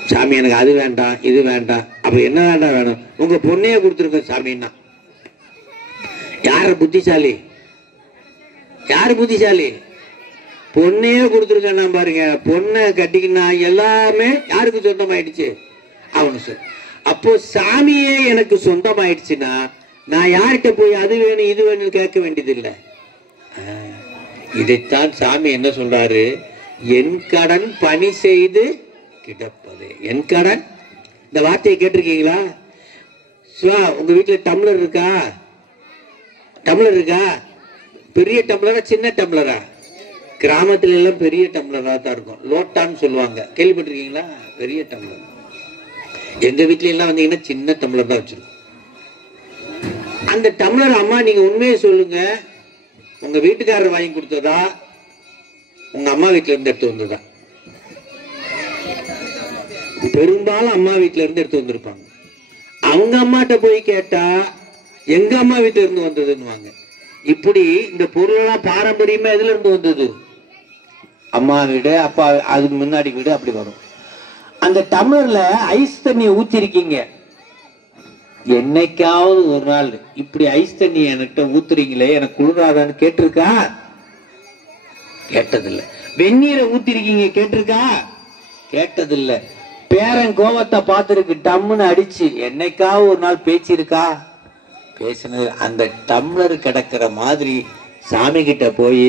சாமி எனக்கு அது வேண்டாம் இது வேண்டாம். அப்ப என்ன வேண்டாம் வேணும்? உங்க பொண்ணையே கொடுத்துருக்க சாமின்னா. யாரு புத்திசாலி? யாரு புத்திசாலி? பொண்ணையே கொடுத்துருக்கானா பாருங்க. பொண்ணை கட்டிக்கினா எல்லாமே யாருக்கு சொந்தமாயிடுச்சு? அவனு. அப்போ சாமியே எனக்கு சொந்தமாயிடுச்சுன்னா நான் யார்கிட்ட போய் அது வேணும் இது வேணும் கேட்க வேண்டியது இல்லை. இதைத்தான் சாமி என்ன சொல்றாரு, என் கடன் பணி செய்து கிடப்பது. என் கடன், இந்த வார்த்தையை கேட்டிருக்கீங்களா? உங்க வீட்டுல டம்ளர் இருக்கா? டம்ளர் இருக்கா? பெரிய டம்ளரா சின்ன டம்ளரா? கிராமத்துல எல்லாம் பெரிய டம்ளரா தான் இருக்கும், லோட்டான்னு சொல்லுவாங்க, கேள்விப்பட்டிருக்கீங்களா? பெரிய டம்ளர். எங்க வீட்டுல எல்லாம் வந்தீங்கன்னா சின்ன டம்ளர் தான் வச்சிருக்கோம். அந்த டம்ளர் அம்மா நீங்க உண்மையை சொல்லுங்க, உங்க வீட்டுக்காரர் வாங்கி கொடுத்ததா உங்க அம்மா வீட்டுல இருந்து எடுத்து வந்ததா? பெரும்பாலும் அம்மா வீட்டுல இருந்து எடுத்து வந்திருப்பாங்க. அவங்க அம்மாட்ட போய் கேட்டா எங்க அம்மா வீட்டுல இருந்து வந்ததுன்னு. இப்படி இந்த பொருளெல்லாம் பாரம்பரியமா எதுல இருந்து வந்தது? அம்மா வீடு, அப்பா அதுக்கு முன்னாடி வீடு, அப்படி வரும். அந்த டம்ளர்ல ஐஸ் தண்ணியை ஊத்திருக்கீங்க. என்னைக்காவது ஒரு நாள் இப்படி ஐஸ் தண்ணி என்கிட்ட ஊத்துறீங்களே எனக்கு குளிராதான்னு கேட்டிருக்கா? கேட்டதில்லை. வெந்நீரை ஊத்திருக்கீங்க, கேட்டிருக்கா? கேட்டதில்லை. பேரன் கோவத்தை பார்த்துருக்கு, டம்முன்னு அடிச்சு, என்னைக்காவது ஒரு நாள் பேச்சிருக்கா? பேசினது. அந்த டம்ளர் கிடக்கிற மாதிரி சாமி கிட்ட போய்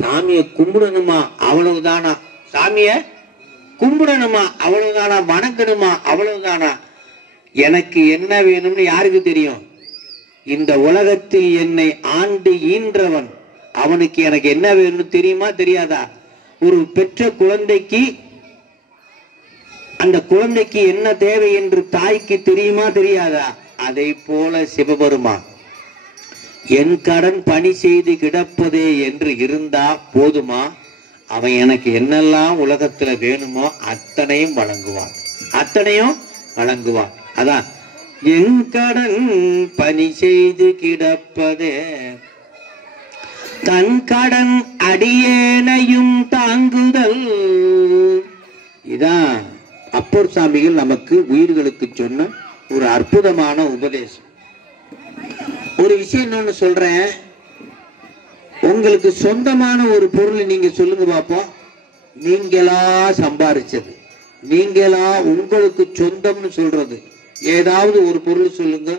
சாமியை கும்பிடணுமா அவ்வளவுதானா? சாமிய கும்பிடணுமா அவ்வளவுதானா? வணங்கணுமா அவ்வளவுதானா? எனக்கு என்ன வேணும்னு யாருக்கு தெரியும்? இந்த உலகத்தில் என்னை ஆண்டு ஈன்றவன், அவனுக்கு எனக்கு என்ன வேணும்னு தெரியுமா தெரியாதா? ஒரு பெற்ற குழந்தைக்கு அந்த குழந்தைக்கு என்ன தேவை என்று தாய்க்கு தெரியுமா தெரியாதா? அதை போல சிவபெருமான் என் கடன் பணி செய்து கிடப்பதே என்று இருந்தா போதுமா? அவன் எனக்கு என்னெல்லாம் உலகத்துல வேணுமோ அத்தனையும் வழங்குவான், அத்தனையும் வழங்குவான். அதான் என் கடன் பணி செய்து கிடப்பதே தன் கடன் அடியேனையும் தாங்குதல். இதான் அப்பர் சாமிகள் நமக்கு உயிர்களுக்கு சொன்ன ஒரு அற்புதமான உபதேசம். ஒரு விஷயம் இன்னொன்னு சொல்றேன், உங்களுக்கு சொந்தமான ஒரு பொருள் நீங்க சொல்லுங்க பாப்போம். நீங்களா சம்பாரிச்சது, நீங்களா உங்களுக்கு சொந்தம்னு சொல்றது ஏதாவது ஒரு பொருள் சொல்லுங்க.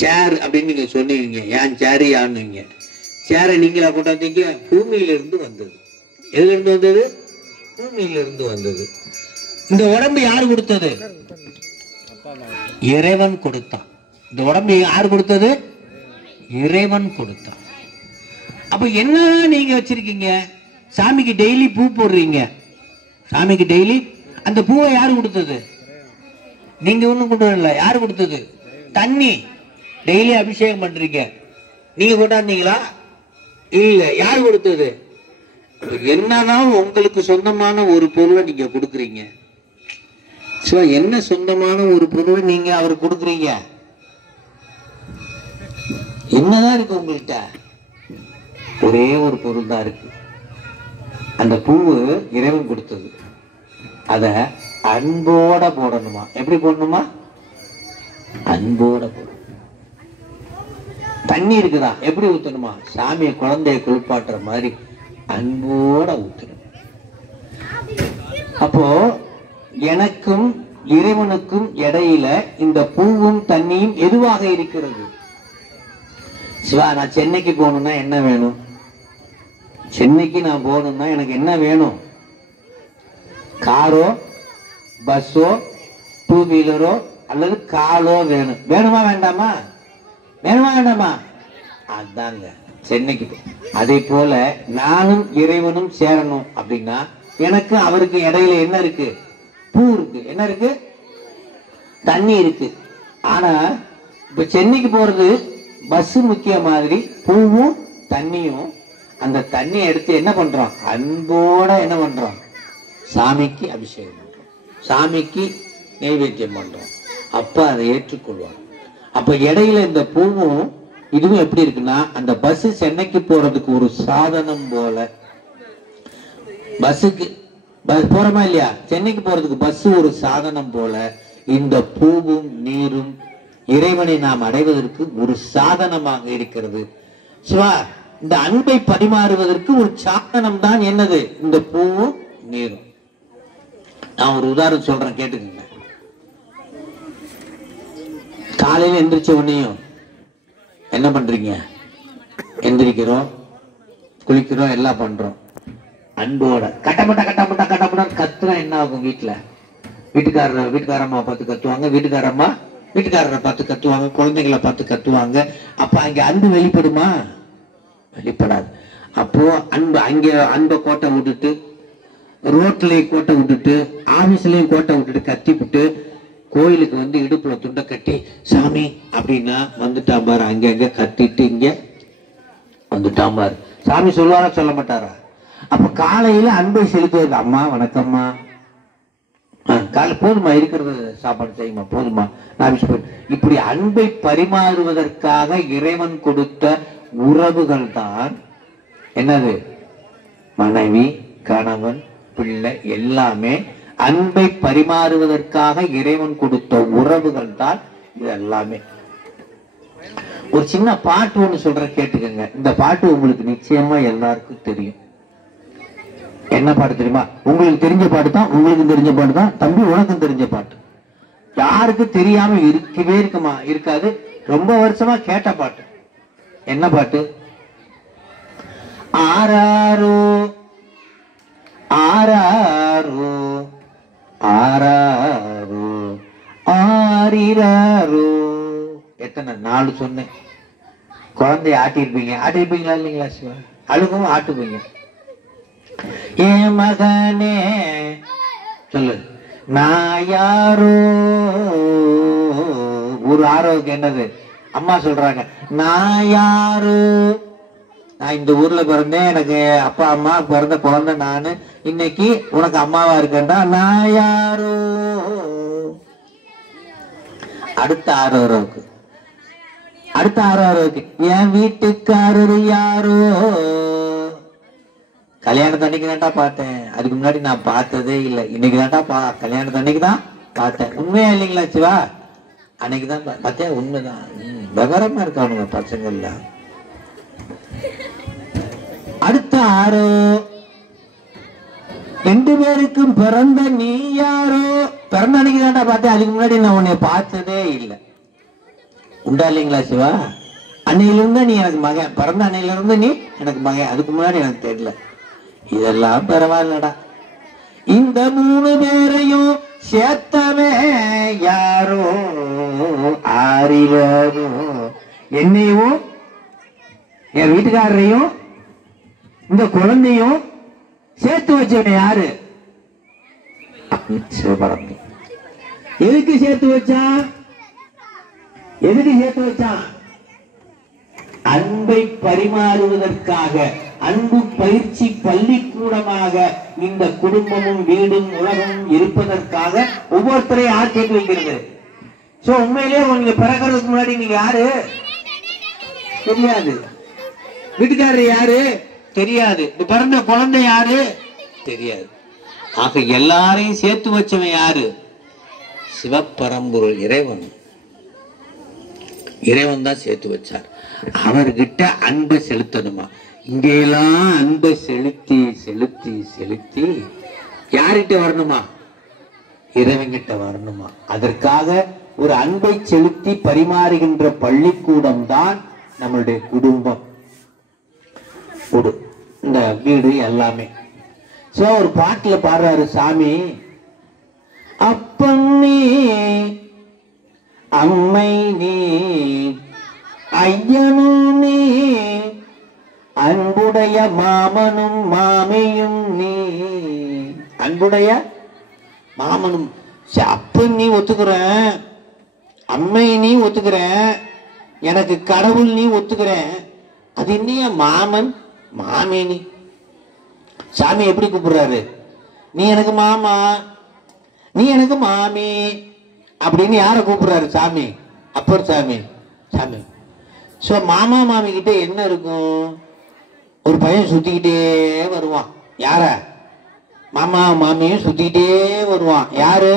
சேர் அப்படின்னு நீங்க சொன்னீங்க, ஏன் சேரு யான்னு. சேரை நீங்களா கொண்டாந்தீங்க? பூமியிலிருந்து வந்தது. எதுல இருந்து வந்தது? பூமியிலிருந்து வந்தது. இந்த உடம்பு யாரு கொடுத்தது? இறைவன் கொடுத்தான். இந்த உடம்பு யாரு கொடுத்தது? இறைவன் கொடுத்தான். அப்ப என்ன நீங்க வச்சிருக்கீங்க? சாமிக்கு டெய்லி பூ போடுறீங்க, சாமிக்கு டெய்லி. அந்த பூவை யாரு கொடுத்தது? நீங்க ஒண்ணும் கொண்டு வரல. யாரு கொடுத்தது? தண்ணி டெய்லி அபிஷேகம் பண்றீங்க, நீங்க கொண்டாந்தீங்களா? இல்ல. யாரு கொடுத்தது? என்னன்னா உங்களுக்கு சொந்தமான ஒரு பொருளை நீங்க கொடுக்குறீங்க. என்ன சொந்தமான ஒரு பொருளை நீங்க அவருக்கு கொடுக்குறீங்க? என்னதான் இருக்கு உங்கள்கிட்ட? ஒரே ஒரு பொருள் தான் இருக்கு. அந்த பூவு இறைவன் கொடுத்தது. அத அன்போட போடணுமா? எப்படி போடணுமா? அன்போட போடணும். தண்ணி இருக்குதா? எப்படி ஊத்தணுமா? சாமியை குழந்தைய குளிப்பாட்டுற மாதிரி அன்போட ஊத்தணும். அப்போ எனக்கும் இறைவனுக்கும் இடையில இந்த பூவும் தண்ணியும் எதுவாக இருக்கிறது? சிவா, நான் சென்னைக்கு போகணும்னா என்ன வேணும்? சென்னைக்கு நான் போகணும்னா எனக்கு என்ன வேணும்? காரோ, பஸ்ஸோ, 2 வீலரோ அல்லது காலோ வேணும். வேணுமா வேண்டாமா? வேணுமா வேண்டாமா? அதாங்க சென்னைக்கு. அதே போல நானும் இறைவனும் சேரணும் அப்படின்னா எனக்கு அவருக்கு இடையில என்ன இருக்கு? பூ இருக்கு. என்ன இருக்கு? தண்ணி இருக்கு. ஆனா இப்ப சென்னைக்கு போறது பஸ் முக்கிய மாதிரி பூவும் தண்ணியும், அந்த தண்ணியை எடுத்து என்ன பண்றோம்? அன்போட என்ன பண்றோம்? சாமிக்கு அபிஷேகம் பண்றோம், சாமிக்கு நைவேத்தியம் பண்றோம். அப்ப அதை ஏற்றுக்கொள்வாங்க. அப்ப இடையில இந்த பூவும் இதுவும் எப்படி இருக்குன்னா, அந்த பஸ் சென்னைக்கு போறதுக்கு ஒரு சாதனம் போல. பஸ்ஸுக்கு போறோமா இல்லையா? சென்னைக்கு போறதுக்கு பஸ் ஒரு சாதனம் போல இந்த பூவும் நீரும் இறைவனை நாம் அடைவதற்கு ஒரு சாதனமாக இருக்கிறது. சிவா, இந்த அன்பை பரிமாறுவதற்கு ஒரு சாதனம் தான் என்னது? இந்த பூவும் நீரும். நான் ஒரு உதாரணம் சொல்றேன், கேட்டுக்கங்க. காலையில எந்திரிச்ச உடனேயும் என்ன பண்றீங்க? எந்திரிக்கிறோம், குளிக்கிறோம், எல்லாம் பண்றோம். அன்போட கட்டப்பட்ட கத்துனா என்ன ஆகும்? வீட்டுக்காரம்மா பார்த்து கத்துவாங்க, வீட்டுக்காரரை பார்த்து கத்துவாங்க, குழந்தைகளை பார்த்து கத்துவாங்க. அப்ப அங்க அன்பு வெளிப்படுமா? வெளிப்படாது. அப்போ அன்பு அங்க அன்பை கோட்டை விட்டுட்டு, ரோட்லயும் கோட்டை விட்டுட்டு, ஆபீஸ்லயும் கோட்டை விட்டுட்டு கத்திவிட்டு கோயிலுக்கு வந்து இடுப்புல துண்டை கட்டி சாமி அப்படின்னா வந்துட்டா பாரு. அங்க கத்திட்டு இங்க வந்துட்டா பாரு. சாமி சொல்லுவாரா சொல்ல மாட்டாரா? அப்ப காலையில அன்பை செலுத்துவது. அம்மா வணக்கம்மா, காலை போதுமா, இருக்கிறது சாப்பாடு செய்யுமா, போதுமா, நான் இப்படி அன்பை பரிமாறுவதற்காக இறைவன் கொடுத்த உறவுகள் தான் என்னது? மனைவி, கணவன், பிள்ளை எல்லாமே அன்பை பரிமாறுவதற்காக இறைவன் கொடுத்த உறவுகள் தான் இது எல்லாமே. ஒரு சின்ன பாட்டு ஒண்ணு சொல்ற, கேட்டுக்கங்க. இந்த பாட்டு உங்களுக்கு நிச்சயமா எல்லாருக்கும் தெரியும். என்ன பாட்டு தெரியுமா? உங்களுக்கு தெரிஞ்ச பாட்டு தான், உங்களுக்கு தெரிஞ்ச பாட்டு தான். தம்பி, உனக்கும் தெரிஞ்ச பாட்டு. யாருக்கு தெரியாம இருக்கவே இருக்காது. ரொம்ப வருஷமா கேட்ட பாட்டு. என்ன பாட்டு? ஆராரோ ஆராரோ ஆராரோ ஆரிராரோ. எத்தனை நாலு சொன்னேன். குழந்தைய ஆட்டிருப்பீங்களா இல்லைங்களா சிவா? அழுகவும் ஆட்டுப்பீங்க. ஏன் மகனே சொல்லு, நான் யாரோ. ஒரு ஆரோவுக்கு என்னது? அம்மா சொல்றாங்க, நான் யாரோ. நான் இந்த ஊர்ல பிறந்தேன், எனக்கு அப்பா அம்மா பிறந்த குழந்தை நானு. இன்னைக்கு உனக்கு அம்மாவா இருக்கேன்டா, நான் யாரோ. அடுத்த ஆரோவுக்கு என் வீட்டுக்காரரு யாரோ. கல்யாணத்தன்னைக்கு தான்டா பார்த்தேன், அதுக்கு முன்னாடி நான் பார்த்ததே இல்லை. இன்னைக்கு தான்டா கல்யாணத்தன்னைக்கு தான் பார்த்தேன். உண்மையா இல்லைங்களா சிவா? அன்னைக்குதான் பார்த்தேன். உண்மைதான். விவரமா இருக்கானுங்க பசங்கள்ல. அடுத்த ஆரோ, ரெண்டு பேருக்கும் பிறந்த நீ யாரோ. பிறந்த அன்னைக்கு தான்டா பார்த்தேன், அதுக்கு முன்னாடி நான் உன்னை பார்த்ததே இல்லை. உண்டா இல்லைங்களா சிவா? அன்னையில இருந்து நீ எனக்கு மகன், பிறந்த அன்னையில இருந்து நீ எனக்கு மகன், அதுக்கு முன்னாடி எனக்கு தெரியல. இதெல்லாம் பரவாயில்லடா. இந்த மூணு பேரையும் சேர்த்தவே யாரோ ஆரிரோ. என்னையும் என் வீட்டுக்காரரையும் இந்த குழந்தையும் சேர்த்து வச்சவன் யாரு? சிவபரம். எதுக்கு சேர்த்து வச்சான்? அன்பை பரிமாறுவதற்காக. அன்பு பயிற்சி பள்ளிக்கூடமாக இந்த குடும்பமும் வீடும் உலகமும் இருப்பதற்காக ஒவ்வொருத்தரையும் யார் சேர்த்து வைக்கிறது? சோ உண்மையிலேயே நீங்க பிறக்கிறதுக்கு முன்னாடி நீங்க யாரு தெரியாது. வீட்டுக்காரர் யாரு தெரியாது. பிறந்த குழந்தை யாரு தெரியாது. ஆக எல்லாரையும் சேர்த்து வச்சவன் யாரு? சிவபரம்பொருள் இறைவன். இறைவன் தான் சேர்த்து வச்சார். அவர்கிட்ட அன்பை செலுத்தணுமா? இங்கெல்லாம் அன்பை செலுத்தி செலுத்தி செலுத்தி யார்கிட்ட வரணுமா? இறைவன்கிட்ட வரணுமா? அதற்காக ஒரு அன்பை செலுத்தி பரிமாறுகின்ற பள்ளிக்கூடம் தான் நம்மளுடைய குடும்பம், இந்த வீடு எல்லாமே. சோ ஒரு பாட்டுல பாடுறாரு சாமி, அப்பன் நீ அம்மை நீ ஐயனு நீ அன்புடைய மாமனும் மாமியும் நீ. அன்புடைய மாமனும் அப்ப நீ ஒத்துக்கிற, அம்மை நீ ஒத்துக்கிற, எனக்கு கடவுள் நீ ஒத்துக்கிற, அது என்னைய மாமன் மாமி. நீ சாமி எப்படி கூப்பிடுறாரு? நீ எனக்கு மாமா, நீ எனக்கு மாமி அப்படின்னு யார கூப்பிடுறாரு? சாமி, அப்பர் சாமி. சாமி சோ மாமா மாமி கிட்ட என்ன இருக்கும்? ஒரு பையன் சுத்திக்கிட்டே வருவான். யார? மாமா மாமியும் சுத்திக்கிட்டே வருவான். யாரு?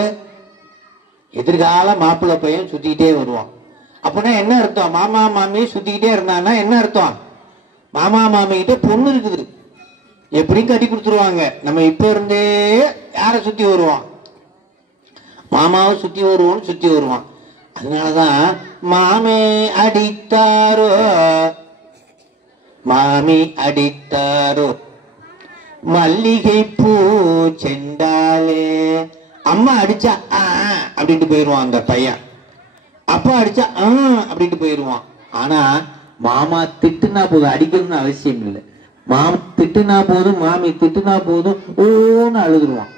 எதிர்கால மாப்பிள்ளை பையன் சுத்திக்கிட்டே வருவான். அப்படின்னா என்ன அர்த்தம்? மாமா மாமி சுத்திக்கிட்டே இருந்தான்னா என்ன அர்த்தம்? மாமா மாமி கிட்ட பொண்ணு இருக்குது, எப்படியும் கட்டி கொடுத்துருவாங்க. நம்ம இப்ப இருந்தே யார சுத்தி வருவான்? மாமாவை சுத்தி வருவோம், சுத்தி வருவான். அதனாலதான் மாமே அடித்தாரோ மாமி அடித்தாரோ மல்லிகை பூ செண்டாலே. அம்மா அடிச்சா அப்படின்ட்டு போயிருவான் அந்த பையன், அப்பா அடிச்சா அப்படின்ட்டு போயிருவான். ஆனா மாமா திட்டுனா போதும், அடிக்கணும்னு அவசியம் இல்லை. மாமா திட்டுனா போதும், மாமி திட்டுனா போதும், ஓன்னு அழுதுருவான்.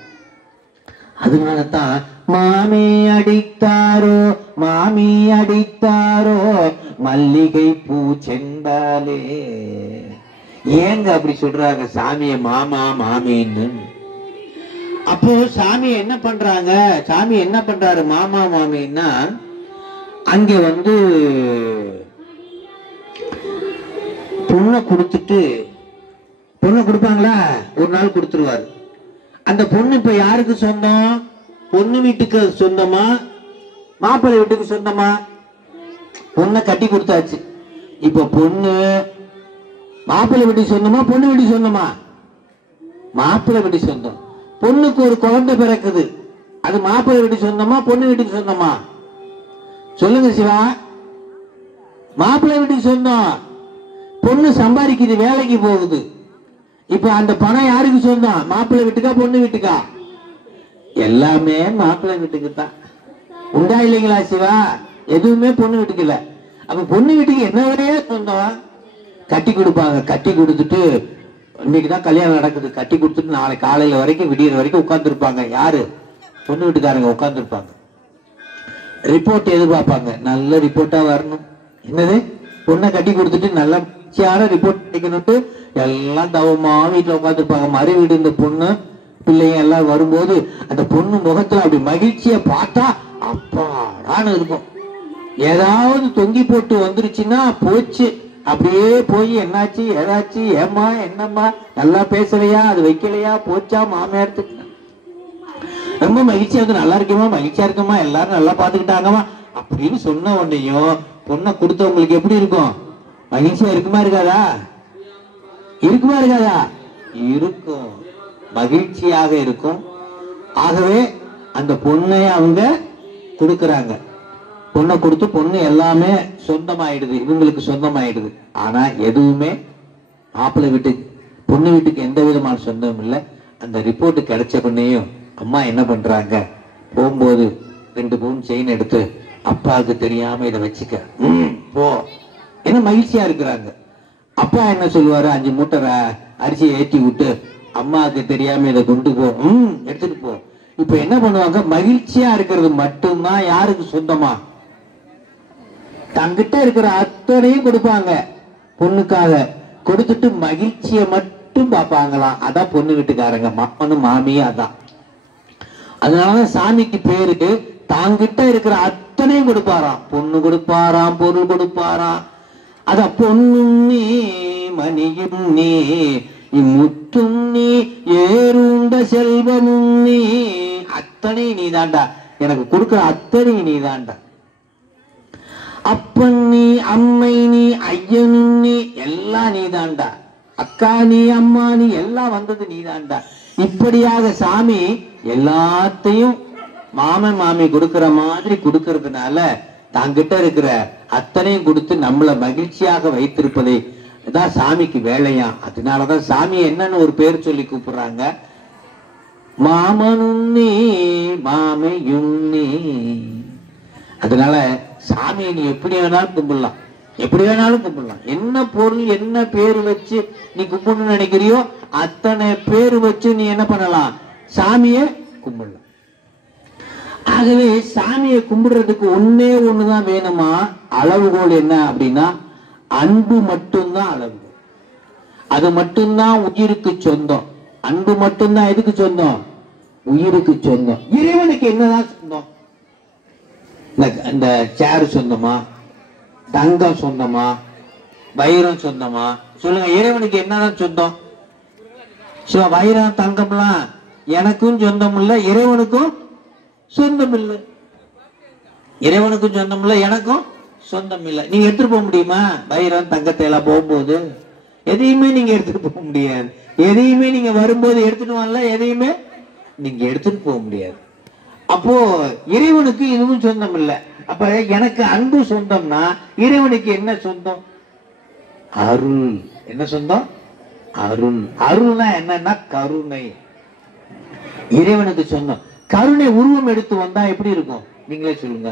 அதனாலதான் மாமி அடித்தாரோ மாமி அடித்தாரோ மல்லிகை பூ செண்டாலே. ஏங்க அப்படி சொல்றாங்க சாமிய மாமா மாமின்னு? அப்போ சாமி என்ன பண்றாங்க? சாமி என்ன பண்றாரு மாமா மாமின்னா, அங்க பொண்ணை கொடுத்துட்டு, பொண்ணை கொடுப்பாங்களா? ஒரு நாள் கொடுத்துருவாரு. அந்த பொண்ணு இப்ப யாருக்கு சொந்தம்? பொண்ணு வீட்டுக்கு சொந்தமா மாப்பிள்ளை வீட்டுக்கு சொந்தமா? பொண்ணை கட்டி கொடுத்தாச்சு. இப்ப பொண்ணு மாப்பிள்ளை வீட்டுக்கு சொந்தமா பொண்ணு வீட்டுக்கு சொந்தமா? மாப்பிள்ளை வீட்டுக்கு சொந்தம். பொண்ணுக்கு ஒரு குழந்தை பிறக்குது, அது மாப்பிள்ளை வீட்டுக்கு சொந்தமா பொண்ணு வீட்டுக்கு சொந்தமா? சொல்லுங்க சிவா. மாப்பிள்ளை வீட்டுக்கு சொந்தம். பொண்ணு சம்பாதிக்குது, வேலைக்கு போகுது. இப்ப அந்த பணம் யாருக்கு சொந்தம்? மாப்பிள்ளை வீட்டுக்கா பொண்ணு வீட்டுக்கா? எல்லாமே மாப்பிள்ளை வீட்டுக்கு தான். உண்டா இல்லைங்களா சிவா? எதுவுமே பொண்ணு வீட்டுக்கு இல்ல. அப்ப பொண்ணு வீட்டுக்கு என்ன வரையே சொந்தம்? கட்டி கொடுப்பாங்க. கட்டி கொடுத்துட்டு இன்னைக்குதான் கல்யாணம் நடக்குது. கட்டி கொடுத்துட்டு நாளை காலையில வரைக்கும் விடியற வரைக்கும் உட்கார்ந்து இருப்பாங்க. யாரு? பொண்ணு வீட்டுக்காரங்க உட்கார்ந்து இருப்பாங்க. ரிப்போர்ட் எதிர்பார்ப்பாங்க, நல்ல ரிப்போர்ட்டா வரணும். என்னது? பொண்ணை கட்டி கொடுத்துட்டு நல்ல ரிப்போர்ட் கிடைக்கணும்ட்டு எல்லாம் தவமா வீட்டுல உட்கார்ந்து இருப்பாங்க. மறு வீடு இந்த பொண்ணு பிள்ளைங்க எல்லாம் வரும்போது அந்த பொண்ணு முகத்துல அப்படி மகிழ்ச்சிய பார்த்தா அப்பாடான்னு இருக்கும். ஏதாவது தொங்கி போட்டு வந்துருச்சுன்னா போச்சு. அப்படியே போய் என்னாச்சு ஏதாச்சு, ஏமா என்னம்மா நல்லா பேசலையா, அது வைக்கலையா, போச்சா மாமியாரத்துக்கு ரொம்ப மகிழ்ச்சியா இருக்கு, நல்லா இருக்குமா, மகிழ்ச்சியா இருக்குமா, எல்லாரும் நல்லா பாத்துக்கிட்டாங்கம்மா அப்படின்னு சொன்ன உடனேயும் பொண்ணை கொடுத்தவங்களுக்கு எப்படி இருக்கும்? மகிழ்ச்சியா இருக்குமா இருக்காதா? இருக்குமா இருக்காதா? இருக்கும், மகிழ்ச்சியாக இருக்கும். ஆகவே அந்த பொண்ணை அவங்க கொடுக்கறாங்க. பொண்ணை கொடுத்து பொண்ணு எல்லாமே சொந்தமாயிடுது, இவங்களுக்கு சொந்தமாயிடுது. ஆனா எதுவுமே மாப்பிள்ளை வீட்டுக்கு பொண்ணு வீட்டுக்கு எந்த விதமான சொந்தமும் இல்லை. அந்த ரிப்போர்ட் கிடைச்ச பொண்ணையும் அம்மா என்ன பண்றாங்க? போகும்போது 2 பவுன் செயின் எடுத்து அப்பாவுக்கு தெரியாம இதை வச்சுக்க போ, என்ன மகிழ்ச்சியா இருக்கிறாங்க. அப்பா என்ன சொல்லுவாரு? 5 மூட்டை அரிசியை ஏற்றி விட்டு அம்மாவுக்கு தெரியாம இதை கொண்டு போ, எடுத்துட்டு போ. இப்ப என்ன பண்ணுவாங்க? மகிழ்ச்சியா இருக்கிறது மட்டும்தான் யாருக்கு சொந்தமா? தங்கிட்ட இருக்கிற அத்தனையும் கொடுப்பாங்க பொண்ணுக்காக. கொடுத்துட்டு மகிழ்ச்சியை மட்டும் பார்ப்பாங்களாம். அதான் பொண்ணு வீட்டுக்காரங்க, மாமனும் மாமியும். அதான் அதனாலதான் சாமிக்கு பேருக்கு தாங்கிட்ட இருக்கிற அத்தனையும் கொடுப்பாராம். பொண்ணு கொடுப்பாராம், பொருள் கொடுப்பாராம். அத பொண்ணும் நீ மணியும் நீ இம்முத்தும் நீ ஏறுண்ட செல்வமும் நீ, அத்தனை நீ தாண்டா, எனக்கு கொடுக்கிற அத்தனை நீ தாண்டா. அப்பன் நீ, அம்மை நீ, ஐயனும் நீ, எல்லாம் நீ தாண்டா. அக்கா நீ, அம்மா நீ, எல்லாம் வந்தது நீ தாண்டா. இப்படியாக சாமி எல்லாத்தையும் மாமன் மாமி கொடுக்கிற மாதிரி கொடுக்கறதுனால தாங்கிட்ட இருக்கிற அத்தனையும் கொடுத்து நம்மளை மகிழ்ச்சியாக வைத்திருப்பதை தான் சாமிக்கு வேலையா. அதனாலதான் சாமி என்னன்னு ஒரு பேர் சொல்லி கூப்பிடுறாங்க, மாமனும் நீ மாமையும் நீ. அதனால சாமியை நீ எப்படி வேணாலும் கும்பிடலாம். எப்படி வேணாலும் கும்பிடலாம். என்ன பொருள் என்ன பேர் வச்சு நீ கும்பிடணும்னு நினைக்கிறியோ அத்தனை பேர் வச்சு நீ என்ன பண்ணலாம், சாமியை கும்பிடலாம். ஆகவே சாமியை கும்பிடுறதுக்கு ஒன்னே ஒண்ணுதான் வேணுமா, அளவுகோல் என்ன அப்படின்னா அன்பு மட்டும்தான் அளவுகோல். அது மட்டும்தான் உயிருக்கு சொந்தம். அன்பு மட்டும்தான் எதுக்கு சொந்தம், உயிருக்கு சொந்தம். இறைவனுக்கு என்னதான் சொந்தம், இந்த சேர் சொந்தமா, தங்கம் சொந்தமா, வைரம் சொந்தமா, சொல்லுங்க. இறைவனுக்கு என்னதான் சொந்தம், வைரம் தங்கம்லாம் எனக்கும் சொந்தம் இல்ல, இறைவனுக்கும் சொந்தம் இல்லை. இறைவனுக்கும் சொந்தம் இல்லை, எனக்கும் சொந்தம் இல்லை. நீங்க எடுத்துட்டு போக முடியுமா வைரம் தங்கத்தை எல்லாம் போகும்போது? எதையுமே நீங்க எடுத்துட்டு போக முடியாது. எதையுமே நீங்க வரும்போது எடுத்துட்டு வரல, எதையுமே நீங்க எடுத்துட்டு போக முடியாது. அப்போ இறைவனுக்கு இதுவும் சொந்தம் இல்லை. அப்ப எனக்கு அன்பு சொந்தம்னா இறைவனுக்கு என்ன சொந்தம், அருள். என்ன சொந்தம், அருள். அருள்னா என்னன்னா கருணை. இறைவனுக்கு சொந்தம். கருணை உருவம் எடுத்து வந்தா எப்படி இருக்கும், நீங்களே சொல்லுங்க.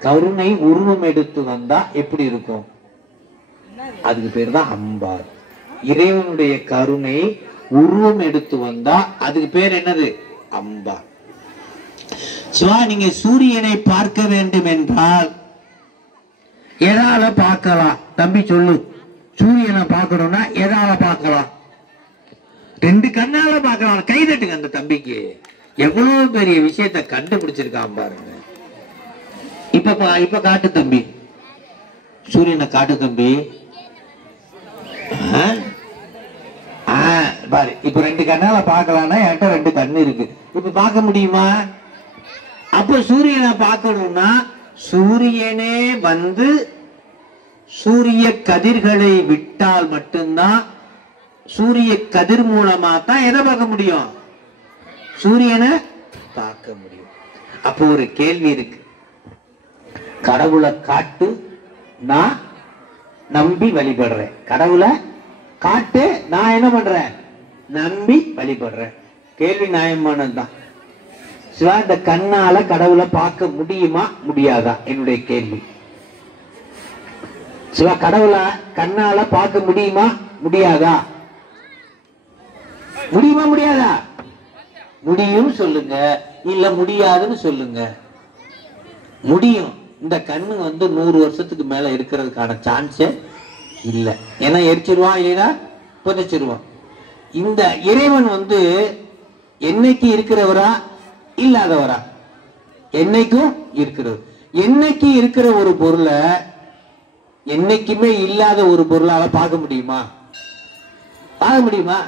கருணை உருவம் எடுத்து வந்தா எப்படி இருக்கும், அதுக்கு பேர் தான் அம்பார். இறைவனுடைய கருணை உருவம் எடுத்து வந்தா அதுக்கு பேர் என்னது, அம்பார். நீங்க சூரியனை பார்க்க வேண்டும் என்றால் எதால பார்க்கலாம் தம்பி, சொல்லு. சூரியனை பார்க்கணும்னா எதால பார்க்கலாம், ரெண்டு கண்ணால பார்க்கலாம். கைதட்டுங்க அந்த தம்பிக்கு, எவ்வளவு பெரிய விஷயத்தை கண்டுபிடிச்சிருக்கான் பாருங்க. இப்ப காட்டு தம்பி, சூரியனை காட்டு தம்பி. பாரு, இப்ப ரெண்டு கண்ணால பார்க்கலாம்னா என்கிட்ட ரெண்டு கண்ணு இருக்கு. இப்ப பார்க்க முடியுமா? அப்ப சூரியனை பார்க்கணும்னா சூரியனே வந்து சூரிய கதிர்களை விட்டால் மட்டும்தான், சூரிய கதிர் மூலமா தான் எதை பார்க்க முடியும், சூரியனை பார்க்க முடியும். அப்போ ஒரு கேள்வி இருக்கு, கடவுளை காட்டு, நான் நம்பி வழிபடுறேன். கடவுளை காட்டு, நான் என்ன பண்றேன், நம்பி வழிபடுறேன். கேள்வி நியாயமானதுதான். சிவா, இந்த கண்ணால கடவுளை பார்க்க முடியுமா முடியாதா, என்னுடைய கேள்வி. சிவா, கடவுளை கண்ணால பார்க்க முடியுமா முடியாதா, முடியுமா முடியாதா? முடியும் சொல்லுங்க, இல்ல முடியாதுன்னு சொல்லுங்க. முடியும். இந்த கண்ணு வந்து 100 வருஷத்துக்கு மேல இருக்கிறதுக்கான சான்ஸே இல்ல. ஏன்னா எரிச்சிருவான், இல்லைன்னா புதைச்சிருவான். இந்த இறைவன் வந்து என்னைக்கு இருக்கிறவரா இல்லாதவரா? என்னைக்கும் இருக்கிறவர். என்னைக்கு இருக்கிற ஒரு பொருளை என்னைக்குமே இல்லாத ஒரு பொருளால பார்க்க முடியுமா, பார்க்க முடியுமா?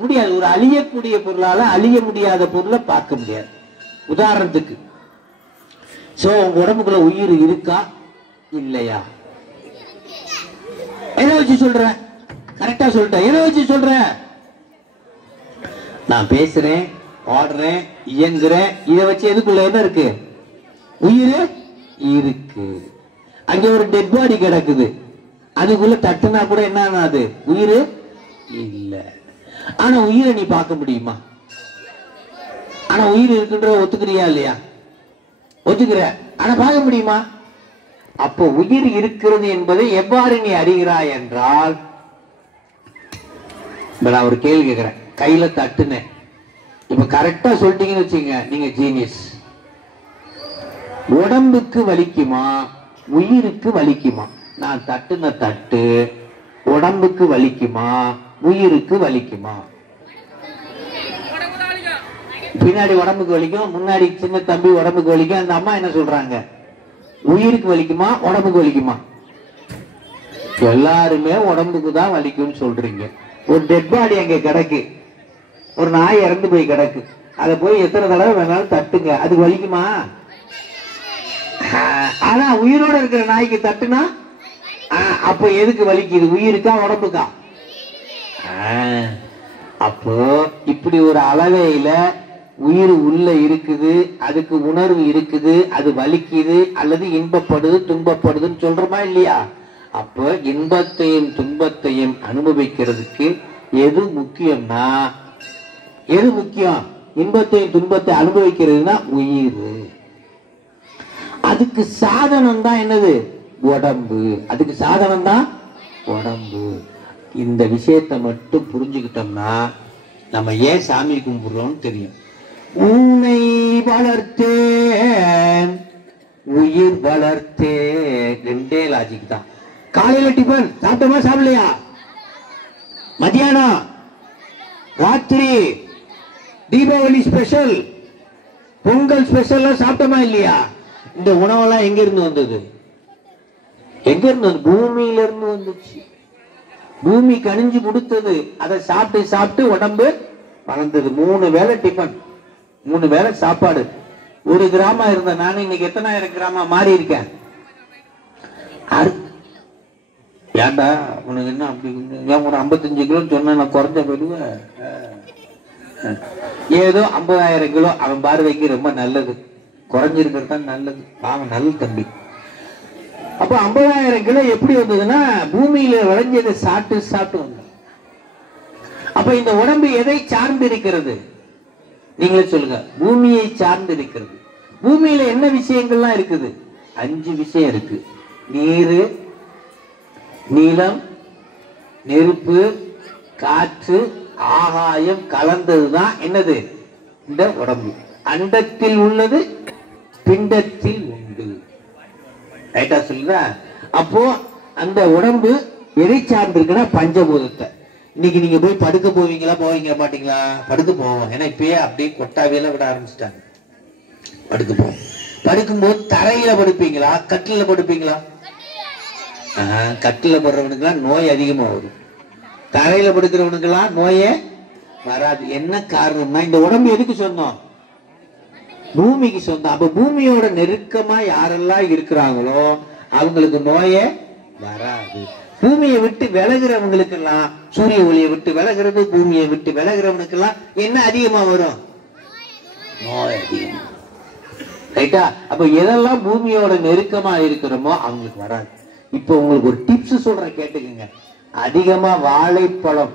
முடியாது. ஒரு அழியக்கூடிய பொருளால அழிய முடியாத பொருளை பார்க்க முடியாது. உதாரணத்துக்கு, உங்க உடம்புக்குள்ள உயிர் இருக்கா இல்லையா? எதை வச்சு சொல்ற? கரெக்டா சொல்லிட்டேன். எதை வச்சு சொல்ற? நான் பேசுறேன், பாடுறேன், இயங்குறேன். இதை வச்சு எதுக்குள்ள என்ன இருக்கு, உயிர் இருக்கு. அங்க ஒரு டெட் பாடி கிடக்குது, அதுக்குள்ள தட்டுனா கூட என்ன ஆனாது, உயிர் இல்ல. ஆனா உயிரை நீ பார்க்க முடியுமா? ஆனா உயிர் இருக்குன்ற ஒத்துக்கிறியா இல்லையா? ஒத்துக்கிற. ஆனா பார்க்க முடியுமா? அப்போ உயிர் இருக்கிறது என்பதை எவ்வாறு நீ அறிகிறாய் என்றால், நான் ஒரு கேள்வி கேட்கிறேன். கையில தட்டுனேன், இப்ப கரெக்டா சொல்லிட்டீங்கன்னு வச்சுங்க, நீங்க ஜீனியஸ். உடம்புக்கு வலிக்குமா உயிருக்கு வலிக்குமா? நான் தட்டுன தட்டு உடம்புக்கு வலிக்குமா உயிருக்கு வலிக்குமா? பின்னாடி உடம்புக்கு வலிக்கும், முன்னாடி சின்ன தம்பி உடம்புக்கு வலிக்கும். அந்த அம்மா என்ன சொல்றாங்க, உயிருக்கு வலிக்குமா உடம்புக்கு வலிக்குமா? எல்லாருமே உடம்புக்கு தான் வலிக்கும்னு சொல்றீங்க. ஒரு டெட் பாடி அங்க கிடக்கு, ஒரு நாய் இறந்து போய் கிடக்கு, அதை போய் எத்தனை தடவை வேணாலும் தட்டுங்க, அது வலிக்குமா? ஆனா உயிரோட இருக்கிற நாய்க்கு தட்டுனா அப்ப எதுக்கு வலிக்குது, உயிருக்கா உடம்புக்கா? அப்போ இப்படி ஒரு அளவையில உயிர் உள்ள இருக்குது, அதுக்கு உணர்வு இருக்குது, அது வலிக்குது அல்லது இன்பப்படுது துன்பப்படுதுன்னு சொல்றோமா இல்லையா? அப்போ இன்பத்தையும் துன்பத்தையும் அனுபவிக்கிறதுக்கு எது முக்கியம்னா, எது முக்கியம்? இன்பத்தையும் துன்பத்தை அனுபவிக்கிறதுனா உயிர். அதுக்கு சாதனம் தான் என்னது, உடம்பு. அதுக்கு சாதனம் தான் உடம்பு. இந்த விஷயத்தை மட்டும் புரிஞ்சுக்கிட்டோம்னா நம்ம ஏன் சாமி கும்பிடுறோம்னு தெரியும். உன்னை வளர்த்தேன் உயிர் வளர்த்தே, ரெண்டே லாஜிக் தான். காலையில டிபன் சாப்பிட்டோமா சாப்பிடலையா? மத்தியானம், ராத்திரி, தீபாவளி ஸ்பெஷல், பொங்கல் ஸ்பெஷல் சாப்பிட்டோமா இல்லையா? இந்த உணவெல்லாம் எங்க இருந்து வந்தது? எங்க இருந்து? பூமியில இருந்து வந்துச்சு. பூமி கனிஞ்சு கொடுத்தது. அதை சாப்பிட்டு சாப்பிட்டு உடம்பு வளர்ந்தது. 3 வேளை டிபன், 3 வேளை சாப்பாடு. 1 கிராமா இருந்த நான் இன்னைக்கு எத்தனாயிரம் கிராமா மாறி இருக்கேன். ஏண்டா உனக்கு என்ன அப்படி ஒரு 55 கிலோ சொன்ன நான் குறைஞ்ச போயிடுவேன். ஏதோ 50,000 கிலோ அவன் பார்வைக்கு ரொம்ப நல்லது, குறைஞ்சிருக்கிறது தான் நல்லது. அவன் நல்ல தம்பி. அப்ப 50,000 கிலோ எப்படி வந்ததுன்னா பூமியில விளைஞ்சதை சாப்பிட்டு சாப்பிட்டு வந்தது. அப்ப இந்த உடம்பு எதை சார்ந்து இருக்கிறது? நீங்களே சொல்லுங்க. பூமியை சார்ந்து இருக்கிறது. பூமியில என்ன விஷயங்கள்லாம் இருக்குது? 5 விஷயம் இருக்கு. நீரு, நீளம், நெருப்பு, காற்று, ஆகாயம் கலந்ததுதான் என்னது? இந்த உடம்பு. அண்டத்தில் உள்ளது பிண்டத்தில் உண்டு. ரைட்டா சொல்லுங்க. அப்போ அந்த உடம்பு எதை சார்ந்து இருக்குன்னா பஞ்சபூதத்தை. இன்னைக்கு நீங்க போய் படுக்க போவீங்களா போவீங்க மாட்டீங்களா? படுக்க போவோம். ஏன்னா இப்பயே அப்படியே கொட்டாவியெல்லாம் விட ஆரம்பிச்சுட்டாங்க. படுக்க போவோம். படுக்கும்போது தரையில படுப்பீங்களா கட்டில படுப்பீங்களா? கட்டில படுறவனுக்குலாம் நோய் அதிகமா வரும். தரையில படுக்கிறவனுக்கெல்லாம் நோயே வராது. என்ன காரணம்னா இந்த உடம்பு எதுக்கு சொந்தம்? பூமிக்கு சொந்தம். அப்ப பூமியோட நெருக்கமா யாரெல்லாம் இருக்கிறாங்களோ அவங்களுக்கு நோயே வராது. பூமியை விட்டு விலகிறவங்களுக்கு எல்லாம், சூரிய ஒளியை விட்டு விலகிறது, பூமியை விட்டு விலகிறவனுக்கு எல்லாம் என்ன அதிகமா வரும்? நோய் அதிகமா. ரைட்டா? அப்ப எதெல்லாம் பூமியோட நெருக்கமா இருக்கிறோமோ அவங்களுக்கு வராது. இப்ப உங்களுக்கு ஒரு டிப்ஸ் சொல்றேன், கேட்டுக்கங்க. அதிகமா வாழைப்பழம்,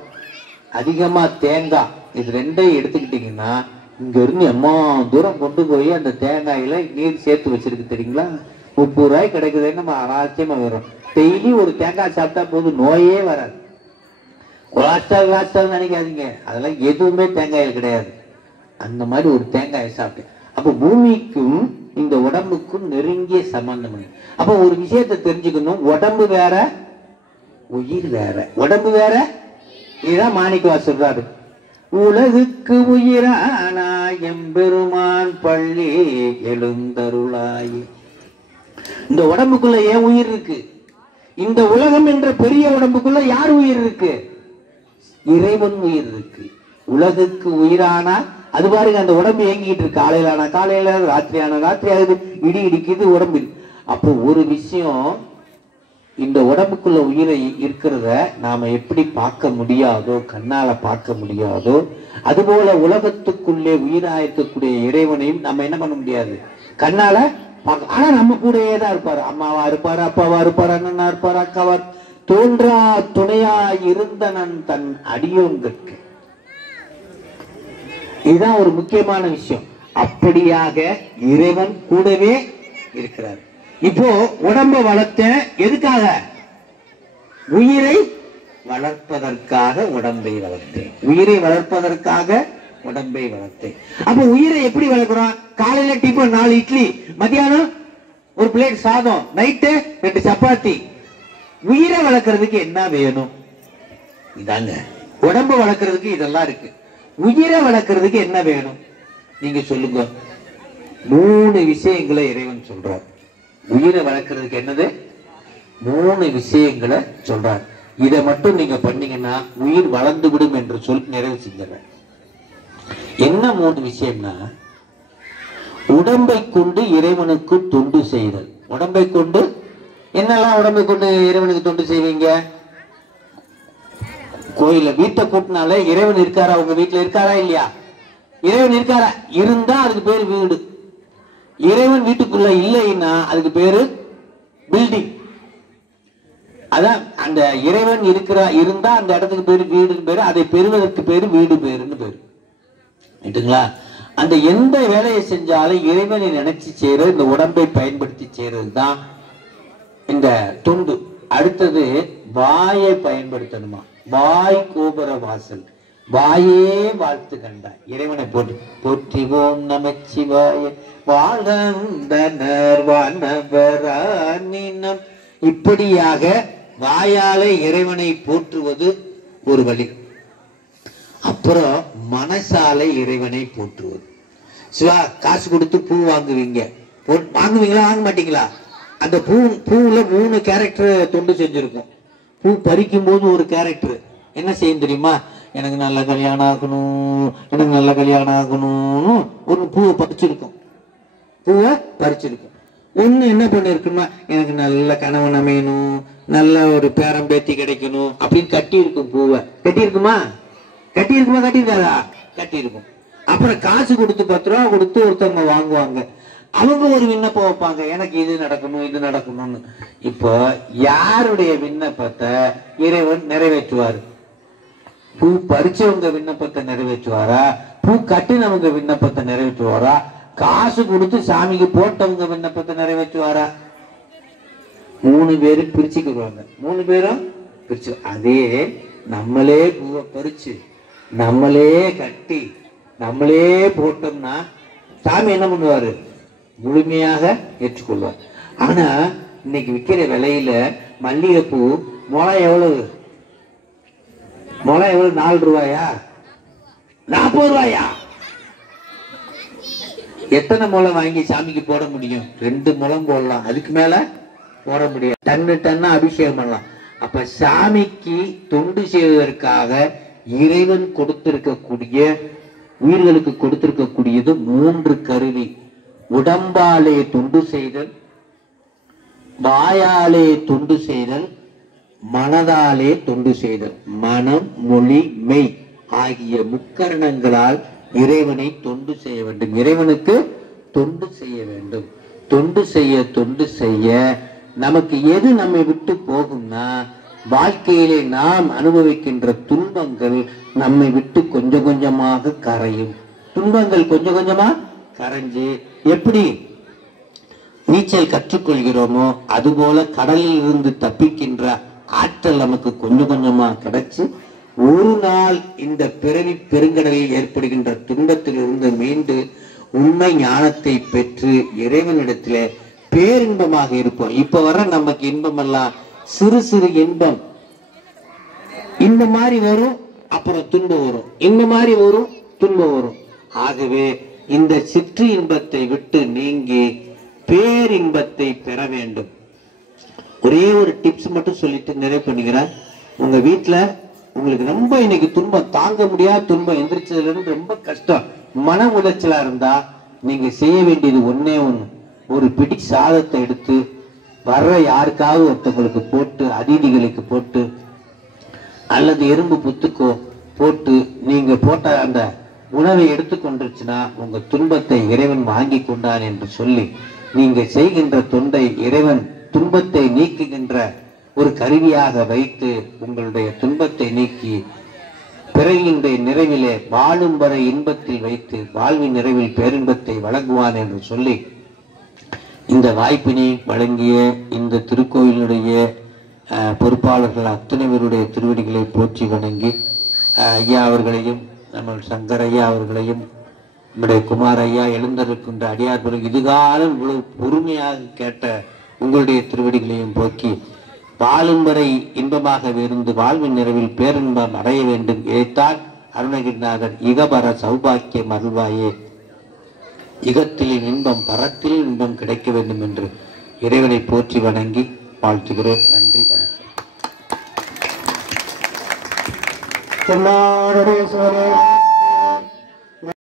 அதிகமா தேங்காய், இது ரெண்டையும் எடுத்துக்கிட்டீங்கன்னா இங்க இருந்து எம்மா தூரம் கொண்டு போய் அந்த தேங்காயில நீர் சேர்த்து வச்சிருக்கு தெரியுங்களா? 30 ரூபாய் கிடைக்குதுன்னு நம்ம ஆச்சரியமா வரும். டெய்லி ஒரு தேங்காய் சாப்பிட்டா போதும், நோயே வராது. கொலாஸ்ட்ரால் நினைக்காதீங்க, அதெல்லாம் எதுவுமே தேங்காயில் கிடையாது. அந்த மாதிரி ஒரு தேங்காயை சாப்பிட்டு. அப்ப பூமிக்கும் இந்த உடம்புக்கும் நெருங்கிய சம்பந்தம். அப்ப ஒரு விஷயத்தை தெரிஞ்சுக்கணும். உடம்பு வேற, உயிர் வேற. உடம்பு வேற. இதுதான் மாணிக்கவாசகர் சொல்றாரு. உலகுக்கு உயிரானா எம்பெருமான் பள்ளி எழுந்தருளாய். இந்த உடம்புக்குள்ள ஏன் உயிர் இருக்கு? இந்த உலகம் என்ற பெரிய உடம்புக்குள்ள யார் உயிர் இருக்கு? இறைவன் உயிர் இருக்கு. உலகுக்கு உயிரானா அது பாருங்க, அந்த உடம்பு இயங்கிட்டு இருக்கு. காலையில ஆனா காலையில, ராத்திரி ஆனா ராத்திரி ஆகுது, இடி இடிக்குது உடம்பு. அப்போ ஒரு விஷயம், இந்த உடம்புக்குள்ள உயிரை இருக்கிறத நாம எப்படி பார்க்க முடியாதோ, கண்ணால பார்க்க முடியாதோ, அதுபோல உலகத்துக்குள்ளே உயிராயிருக்கக்கூடிய இறைவனையும் நம்ம என்ன பண்ண முடியாது, கண்ணால பார்க்க. ஆனா நம்ம கூடயே தான் இருப்பாரு. அம்மாவா இருப்பாரு, அப்பாவா இருப்பாரு, அண்ணனா இருப்பாரு, அக்காவா. தோன்றா துணையா இருந்தனன் தன் அடியோங்கற்கு. இதுதான் ஒரு முக்கியமான விஷயம். அப்படியாக இறைவன் கூடவே இருக்கிறார். இப்போ உடம்ப வளர்த்த எதுக்காக? உயிரை வளர்ப்பதற்காக உடம்பை வளர்த்தேன். உயிரை வளர்ப்பதற்காக உடம்பை வளர்த்தேன். அப்ப உயிரை எப்படி வளர்க்கிறோம்? காலையில டிபன் 4 இட்லி, மத்தியானம் ஒரு பிளேட் சாதம், நைட்டு 2 சப்பாத்தி. உயிரை வளர்க்கறதுக்கு என்ன வேணும்? இதாங்க உடம்பு வளர்க்கறதுக்கு இதெல்லாம் இருக்கு. உயிரை வளர்க்கறதுக்கு என்ன வேணும்? நீங்க சொல்லுங்க. 3 விஷயங்களை இறைவன் சொல்றார். உயிரை வளர்க்கறதுக்கு என்னது? 3 விஷயங்களை சொல்றார். இதை மட்டும் நீங்க பண்ணீங்கன்னா உயிர் வளர்ந்து விடும் என்று சொல்லி நிறைவு செஞ்சிடறேன். என்ன 3 விஷயம்னா, உடம்பை கொண்டு இறைவனுக்கு தொண்டு செய்தல். உடம்பை கொண்டு என்னெல்லாம் உடம்பை கொண்டு இறைவனுக்கு தொண்டு செய்வீங்க? கோயில வீட்டை கூட்டினாலே இறைவன் இருக்காரா? உங்க வீட்டுல இருக்காரா இல்லையா? இறைவன் இருக்காரா? இருந்தா அதுக்கு பேரு வீடு. இறைவன் வீட்டுக்குள்ள இல்லைன்னா அதுக்கு பேரு பில்டிங். அதான் அந்த இறைவன் இருந்தா அந்த இடத்துக்கு பேரு வீடுன்னு பேரு. அதை பெறுவதற்கு பேரு வீடு பேருன்னு பேரு. ரைட்டுங்களா? அந்த எந்த வேலையை செஞ்சாலும் இறைவனை நினைச்சு செய்யறது, இந்த உடம்பை பயன்படுத்தி செய்யறது தான் இந்த தொண்டு. அடுத்தது வாயை பயன்படுத்தணுமா? வாய் கோபுர வாசல், வாயே வாழ்த்து கண்டாய். இறைவனை போற்றி போற்றிவோம் நமச்சிவாய வாழ்ந்தனர் வானவரானினம். இப்படியாக வாயாலே இறைவனை போற்றுவது ஒரு வழி. அப்புறம் மனசாலை இறைவனை போற்றுவது. சிவா, காசு கொடுத்து பூ வாங்குவீங்க, வாங்குவீங்களா வாங்க மாட்டீங்களா? அந்த பூவுல 3 கேரக்டர் தொண்டு செஞ்சிருக்கும். பூ பறிக்கும் போது ஒரு கேரக்டர் என்ன செய்யும் தெரியுமா? எனக்கு நல்ல கல்யாணம் ஆகணும், எனக்கு நல்ல கல்யாணம் ஆகணும்னு ஒரு பூவை பறிச்சிருக்கும். ஒண்ணு என்ன பண்ணிருக்குன்னா, எனக்கு நல்ல கணவன் அமையணும், நல்ல ஒரு பேரம் பேத்தி கிடைக்கணும் அப்படின்னு கட்டி இருக்கும். பூவை கட்டியிருக்குமா? கட்டியிருக்காதா? கட்டியிருக்கும். அப்புறம் காசு கொடுத்து 10 ரூபா கொடுத்து ஒருத்தவங்க வாங்குவாங்க. அவங்க ஒரு விண்ணப்பம் வைப்பாங்க, எனக்கு இது நடக்கணும் இது நடக்கணும்னு. இப்போ யாருடைய விண்ணப்பத்தை இறைவன் நிறைவேற்றுவார்? பூ பறிச்சவங்க விண்ணப்பத்தை நிறைவேற்றுவாரா? பூ கட்டினவங்க விண்ணப்பத்தை நிறைவேற்றுவாரா? காசு கொடுத்து சாமிக்கு போட்டவங்க விண்ணப்பத்தை நிறைவேற்றுவாரா? 3 பேரும் பிரிச்சுக்குவாங்க. 3 பேரும் பிரிச்சு. அதே நம்மளே பூவை பறிச்சு நம்மளே கட்டி நம்மளே போட்டோம்னா சாமி என்ன பண்ணுவாரு? முழுமையாக ஏற்றுக்கொள்வார். ஆனா இன்னைக்கு விற்கிற விலையில மல்லிகைப்பூ முளை எவ்வளவு? 4 ரூபாயா? 40 ரூபாயா? எத்தனை முளம் வாங்கி சாமிக்கு போட முடியும்? 2 முளம் போடலாம், அதுக்கு மேல போட முடியாது. டன்னா அபிஷேகம் பண்ணலாம். அப்ப சாமிக்கு தொண்டு செய்வதற்காக இறைவன் கொடுத்திருக்கக்கூடிய, உயிர்களுக்கு கொடுத்திருக்கக்கூடியது 3 கருவி. உடம்பாலே தொண்டு செய்தல், வாயாலே தொண்டு செய்தல், மனதாலே தொண்டு செய்தல். மனம், மொழி, மெய் ஆகிய முக்கரணங்களால் இறைவனை தொண்டு செய்ய வேண்டும். இறைவனுக்கு தொண்டு செய்ய வேண்டும். தொண்டு செய்ய நமக்கு எது நம்மை விட்டு போகும்னா, வாழ்க்கையிலே நாம் அனுபவிக்கின்ற துன்பங்கள் நம்மை விட்டு கொஞ்சம் கொஞ்சமாக கரையும். துன்பங்கள் கொஞ்சம் கொஞ்சமா கரைஞ்சு, எப்படி நீச்சல் கற்றுக்கொள்கிறோமோ அதுபோல கடலில் இருந்து தப்பிக்கின்ற ஆற்றல் நமக்கு கொஞ்சம் கொஞ்சமா கிடைச்சு, ஒரு நாள் இந்த பிறவி பெருங்கடலில் ஏற்படுகின்ற துன்பத்திலிருந்து மீண்டு உண்மை ஞானத்தை பெற்று இறைவனிடத்திலே பேரின்பமாக இருப்போம். இப்ப வர நமக்கு இன்பம் எல்லாம் சிறு சிறு இன்பம். இந்த மாதிரி வரும், அப்புறம் துன்பம் வரும், இந்த மாதிரி வரும், துன்பம் வரும். ஆகவே இந்த சிற்று இன்பத்தை விட்டு நீங்கி பேரின்பத்தை பெற வேண்டும். ஒரே ஒரு டிப்ஸ் மட்டும் சொல்லிட்டு நிறைவு பண்ணிக்கிறேன். உங்க வீட்டுல உங்களுக்கு ரொம்ப இன்னைக்கு துன்பம் தாங்க முடியாத துன்பம் எந்திரிச்சதுல இருந்து ரொம்ப கஷ்டம், மன உளைச்சலா இருந்தா நீங்க செய்ய வேண்டியது ஒன்னே ஒண்ணு. ஒரு பிடி சாதத்தை எடுத்து வர்ற யாருக்காவது ஒருத்தவங்களுக்கு போட்டு, அதிதிகளுக்கு போட்டு, அல்லது எறும்பு புத்துக்கோ போட்டு நீங்க போட்ட அந்த உணவை எடுத்துக்கொண்டுச்சுன்னா உங்க துன்பத்தை இறைவன் வாங்கி கொண்டான் என்று சொல்லி நீங்க செய்கின்ற தொண்டை இறைவன் துன்பத்தை நீக்குகின்ற ஒரு கருவியாக வைத்து உங்களுடைய துன்பத்தை நீக்கி பிறகினுடைய நிறைவிலே வாழும் வரை இன்பத்தில் வைத்து வாழ்வின் நிறைவில் பேரின்பத்தை வழங்குவான் என்று சொல்லி இந்த வாய்ப்பினை வழங்கிய இந்த திருக்கோயிலுடைய பொறுப்பாளர்கள் அத்தனை பேருடைய திருவடிகளை போற்றி வணங்கி, ஐயா அவர்களையும் நம்ம சங்கர் ஐயா அவர்களையும் நம்முடைய குமார் ஐயா எழுந்திருக்கின்ற அடியார்களும் இதுகாலம் இவ்வளவு பொறுமையாக கேட்ட உங்களுடைய திருவடிகளையும் போக்கி வாழும் வரை இன்பமாக இருந்து வாழ்வின் நிறைவில் பேரின்பம் அடைய வேண்டும். இதைத்தான் அருணகிரிநாதர் இகபர சௌபாக்கியம் அருள்வாயே, இகத்தில் இன்பம் பரத்தில் இன்பம் கிடைக்க வேண்டும் என்று இறைவனை போற்றி வணங்கி வாழ்த்துகிறேன். நன்றி, வணக்கம்.